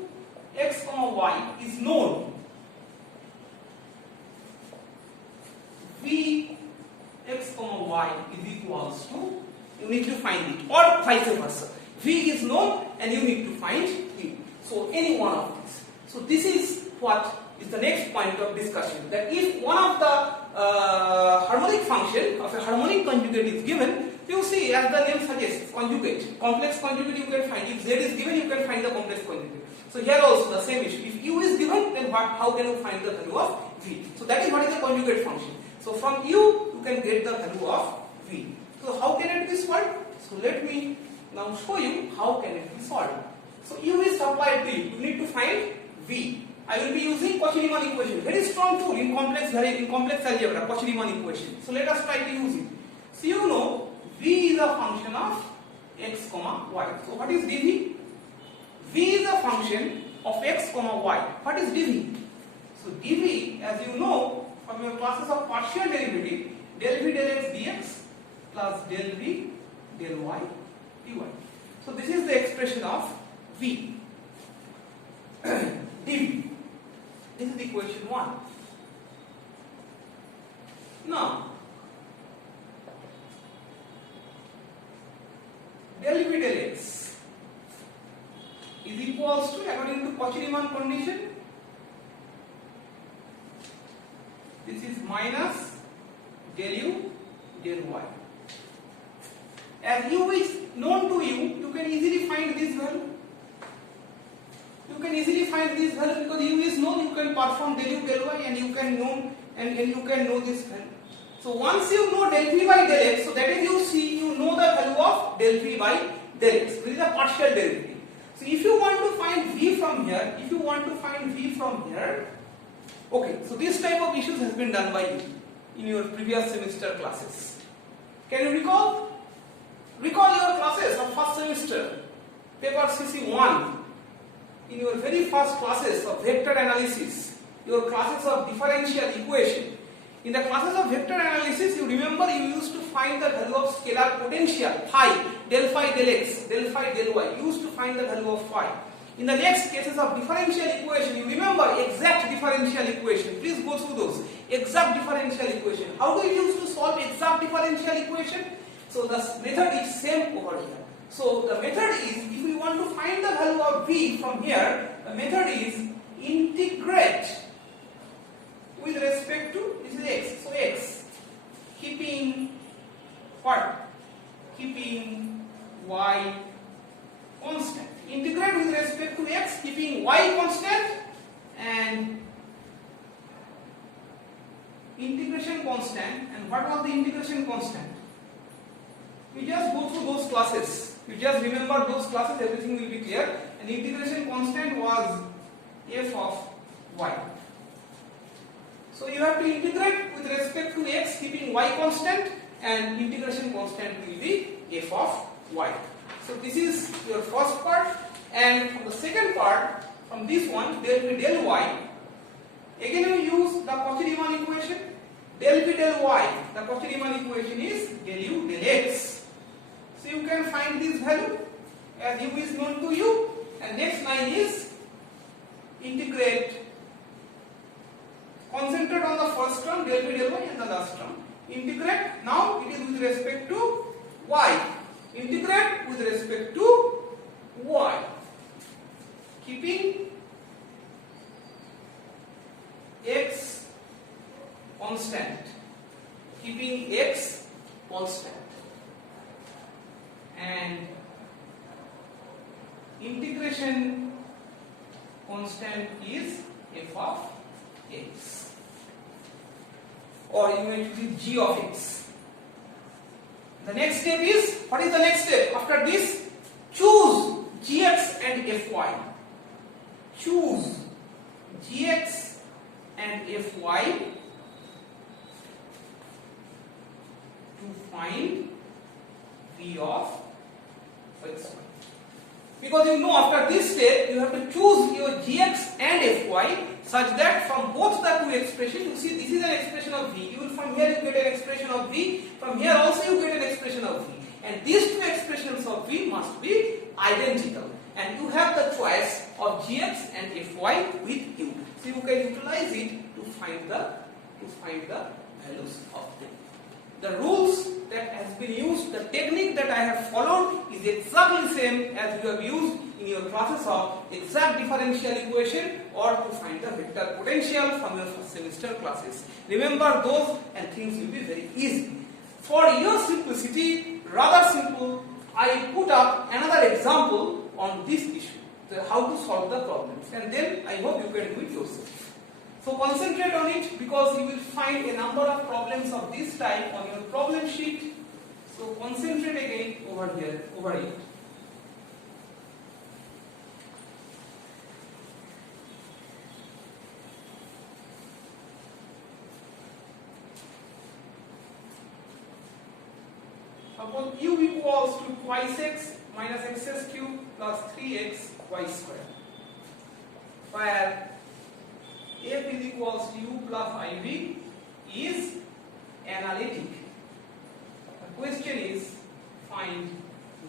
x comma y is known, v x comma y is equals to, you need to find it, or vice versa. V is known and you need to find v. So any one of these. So this is what is the next point of discussion, that if one of the harmonic function of a harmonic conjugate is given, you see, as the name suggests, conjugate, complex conjugate you can find. If z is given, you can find the complex conjugate. So here also the same issue. If u is given, then how can you find the value of v? So that is what is the conjugate function. So from u, you can get the value of v. So how can it be solved? So let me now show you how can it be solved. So u is supplied to you. You need to find v. I will be using Cauchy-Riemann equation. Very strong tool in complex algebra, Cauchy-Riemann equation. So let us try to use it. So you know v is a function of x comma y. So what is dv? V is a function of x comma y. What is dv? So dv, as you know from your classes of partial derivative, del v del x dx plus del v del y dy. So this is the expression of v. dv. This is equation 1. Now del v del x is equals to, according to Cauchy-Riemann condition, this is minus del u del y. As u is known to you, you can easily find this value. You can easily find this value because u is known. You can perform del u del y and you can know this value. So once you know del v by del x, so that is you know the value of del v by del x. This is a partial derivative. So if you want to find v from here, okay, so this type of issues has been done by you in your previous semester classes. Can you recall? Recall your classes of first semester, paper CC1, in your very first classes of vector analysis, your classes of differential equation. In the classes of vector analysis, you remember you used to find the value of scalar potential, phi del x, del phi del y. You used to find the value of phi. In the next cases of differential equation, you remember exact differential equation. Please go through those. Exact differential equation. How do you use to solve exact differential equation? So the method is same over here. So the method is, if we want to find the value of v from here, the method is integrate with respect to, this is x. So x, keeping what? Keeping y integration constant. And what was the integration constant? You just go through those classes. You just remember those classes, everything will be clear. And integration constant was f of y. So you have to integrate with respect to x keeping y constant, and integration constant will be f of y. So this is your first part, and from the second part, from this one, del v del y. Again we use the Cauchy-Rieman equation. Del v del y, the Cauchy-Rieman equation is del u del x. So you can find this value as u is known to you, and next line is integrate. Concentrate on the first term del v del y and the last term. Integrate. Now it is with respect to y. Integrate with respect to y. Keeping x constant. Keeping x constant. And integration constant is f of x. Or you may choose g of x. The next step is, what is the next step? After this, choose gx and fy. Choose gx and fy to find v of x. Because you know after this step you have to choose your gx and fy such that from both the two expressions, you see this is an expression of v, you will from here you get an expression of v, from here also you get an expression of v, and these two expressions of v must be identical, and you have the choice of gx and fy with u. So you can utilize it to find the values of them. The rules that has been used, the technique that I have followed is exactly the same as you have used in your classes of exact differential equation or to find the vector potential from your first semester classes. Remember those and things will be very easy. For your simplicity, rather simple, I put up another example on this issue, how to solve the problems, and then I hope you can do it yourself. So concentrate on it because you will find a number of problems of this type on your problem sheet. So concentrate again over here, over it. Suppose u equals to twice x minus x cube plus 3x y square, where f is equals to u plus iv is analytic. The question is find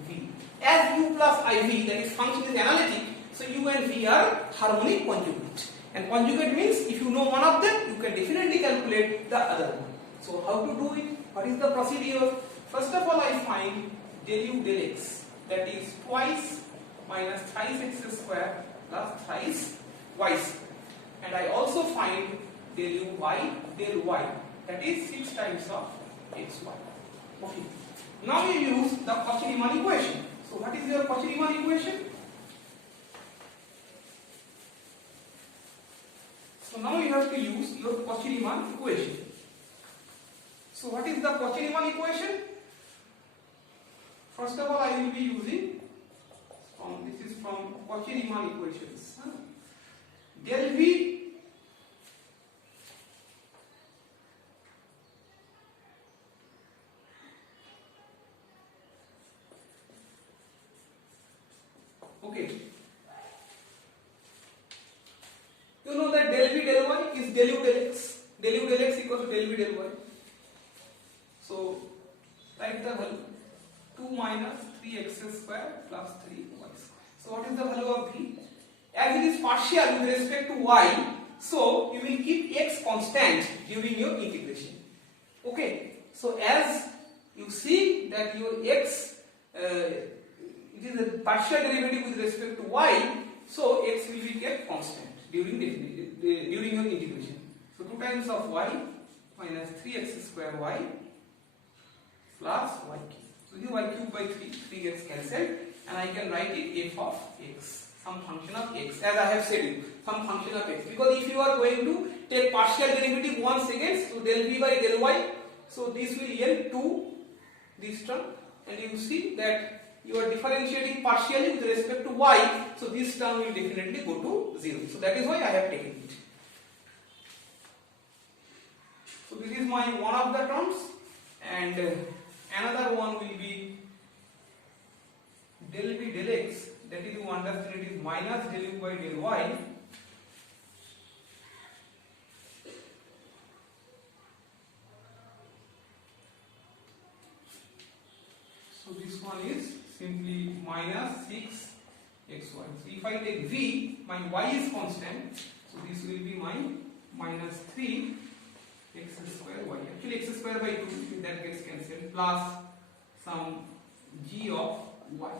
v. As u plus iv, that is function is analytic, so u and v are harmonic conjugate. And conjugate means if you know one of them, you can definitely calculate the other one. So how to do it? What is the procedure? First of all, I find del u del x, that is twice minus thrice x square plus thrice y square. And I also find del u y del y, that is 6 times of xy. Okay. Now you use the Cauchy-Riemann equation. So what is your Cauchy-Riemann equation? So now you have to use your Cauchy-Riemann equation. So what is the Cauchy-Riemann equation? First of all, I will be using this is from Cauchy-Riemann equations. Del v okay. You know that del v del y is del u del x. Del u del x equals to del v del y. So write the value 2 minus 3x square plus 3y square. So what is the value of v? As it is partial with respect to y, so you will keep x constant during your integration. Okay. So as you see that your x it is a partial derivative with respect to y, so x will be kept constant during your integration. So 2 times of y minus 3x square y plus y cube. So this y cube by 3 gets cancelled, and I can write it f of x, some function of x, as I have said it, some function of x. Because if you are going to take partial derivative once again, so del v by del y, so this will yield to this term, and you see that you are differentiating partially with respect to y, so this term will definitely go to 0. So that is why I have taken it. So this is my one of the terms, and another one will be del v del x, that is, you understand it is minus del u by del y. So this one is simply minus 6xy. So if I take v, my y is constant, so this will be my minus 3 x square y. Actually x square by 2, that gets cancelled, plus some g of y.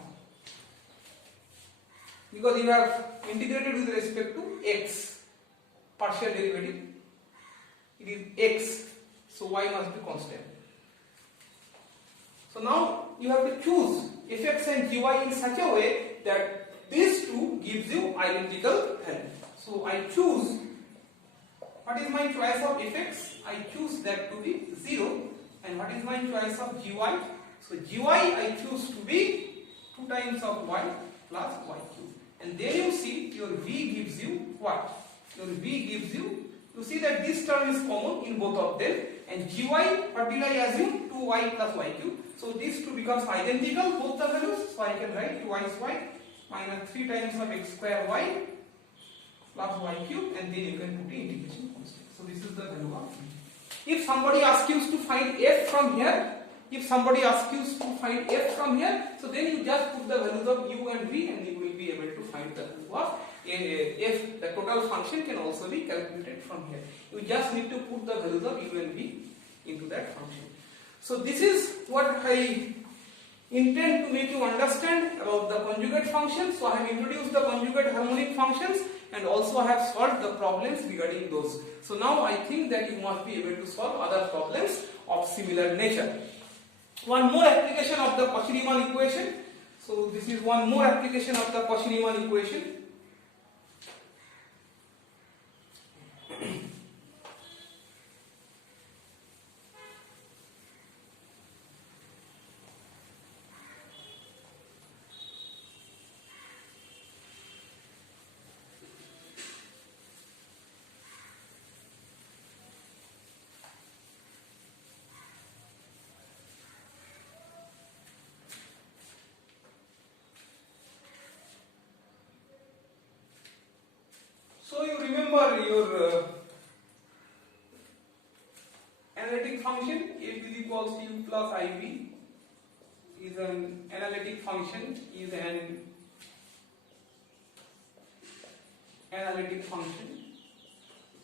Because you have integrated with respect to x, partial derivative, it is x, so y must be constant. So now you have to choose fx and gy in such a way that these two gives you identical value. So I choose, what is my choice of fx? I choose that to be 0. And what is my choice of gy? So gy I choose to be 2 times of y plus y cube. And then you see your v gives you what? Your v gives you see that this term is common in both of them, and gy, what will I assume? 2y plus y cube. So these two becomes identical, both the values, so I can write 2y minus 3 times of x square y plus y cube, and then you can put the integration constant. So this is the value of v. If somebody asks you to find f from here, so then you just put the values of u and v, and you will be able to find the value of f. The total function can also be calculated from here. You just need to put the values of u and v into that function. So this is what I intend to make you understand about the conjugate functions. So I have introduced the conjugate harmonic functions, and also I have solved the problems regarding those. So now I think that you must be able to solve other problems of similar nature. One more application of the Cauchy-Rieman equation. So this is one more application of the Cauchy-Rieman equation. So you remember your analytic function f is equals to u plus iv is an analytic function,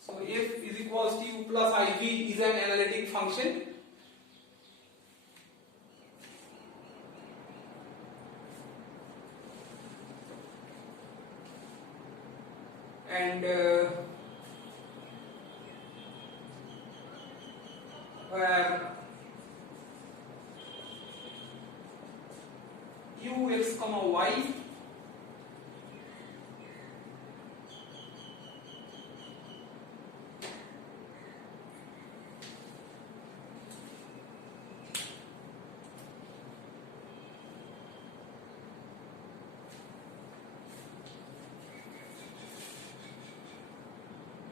So f is equals to u plus iv is an analytic function. And where u x comma y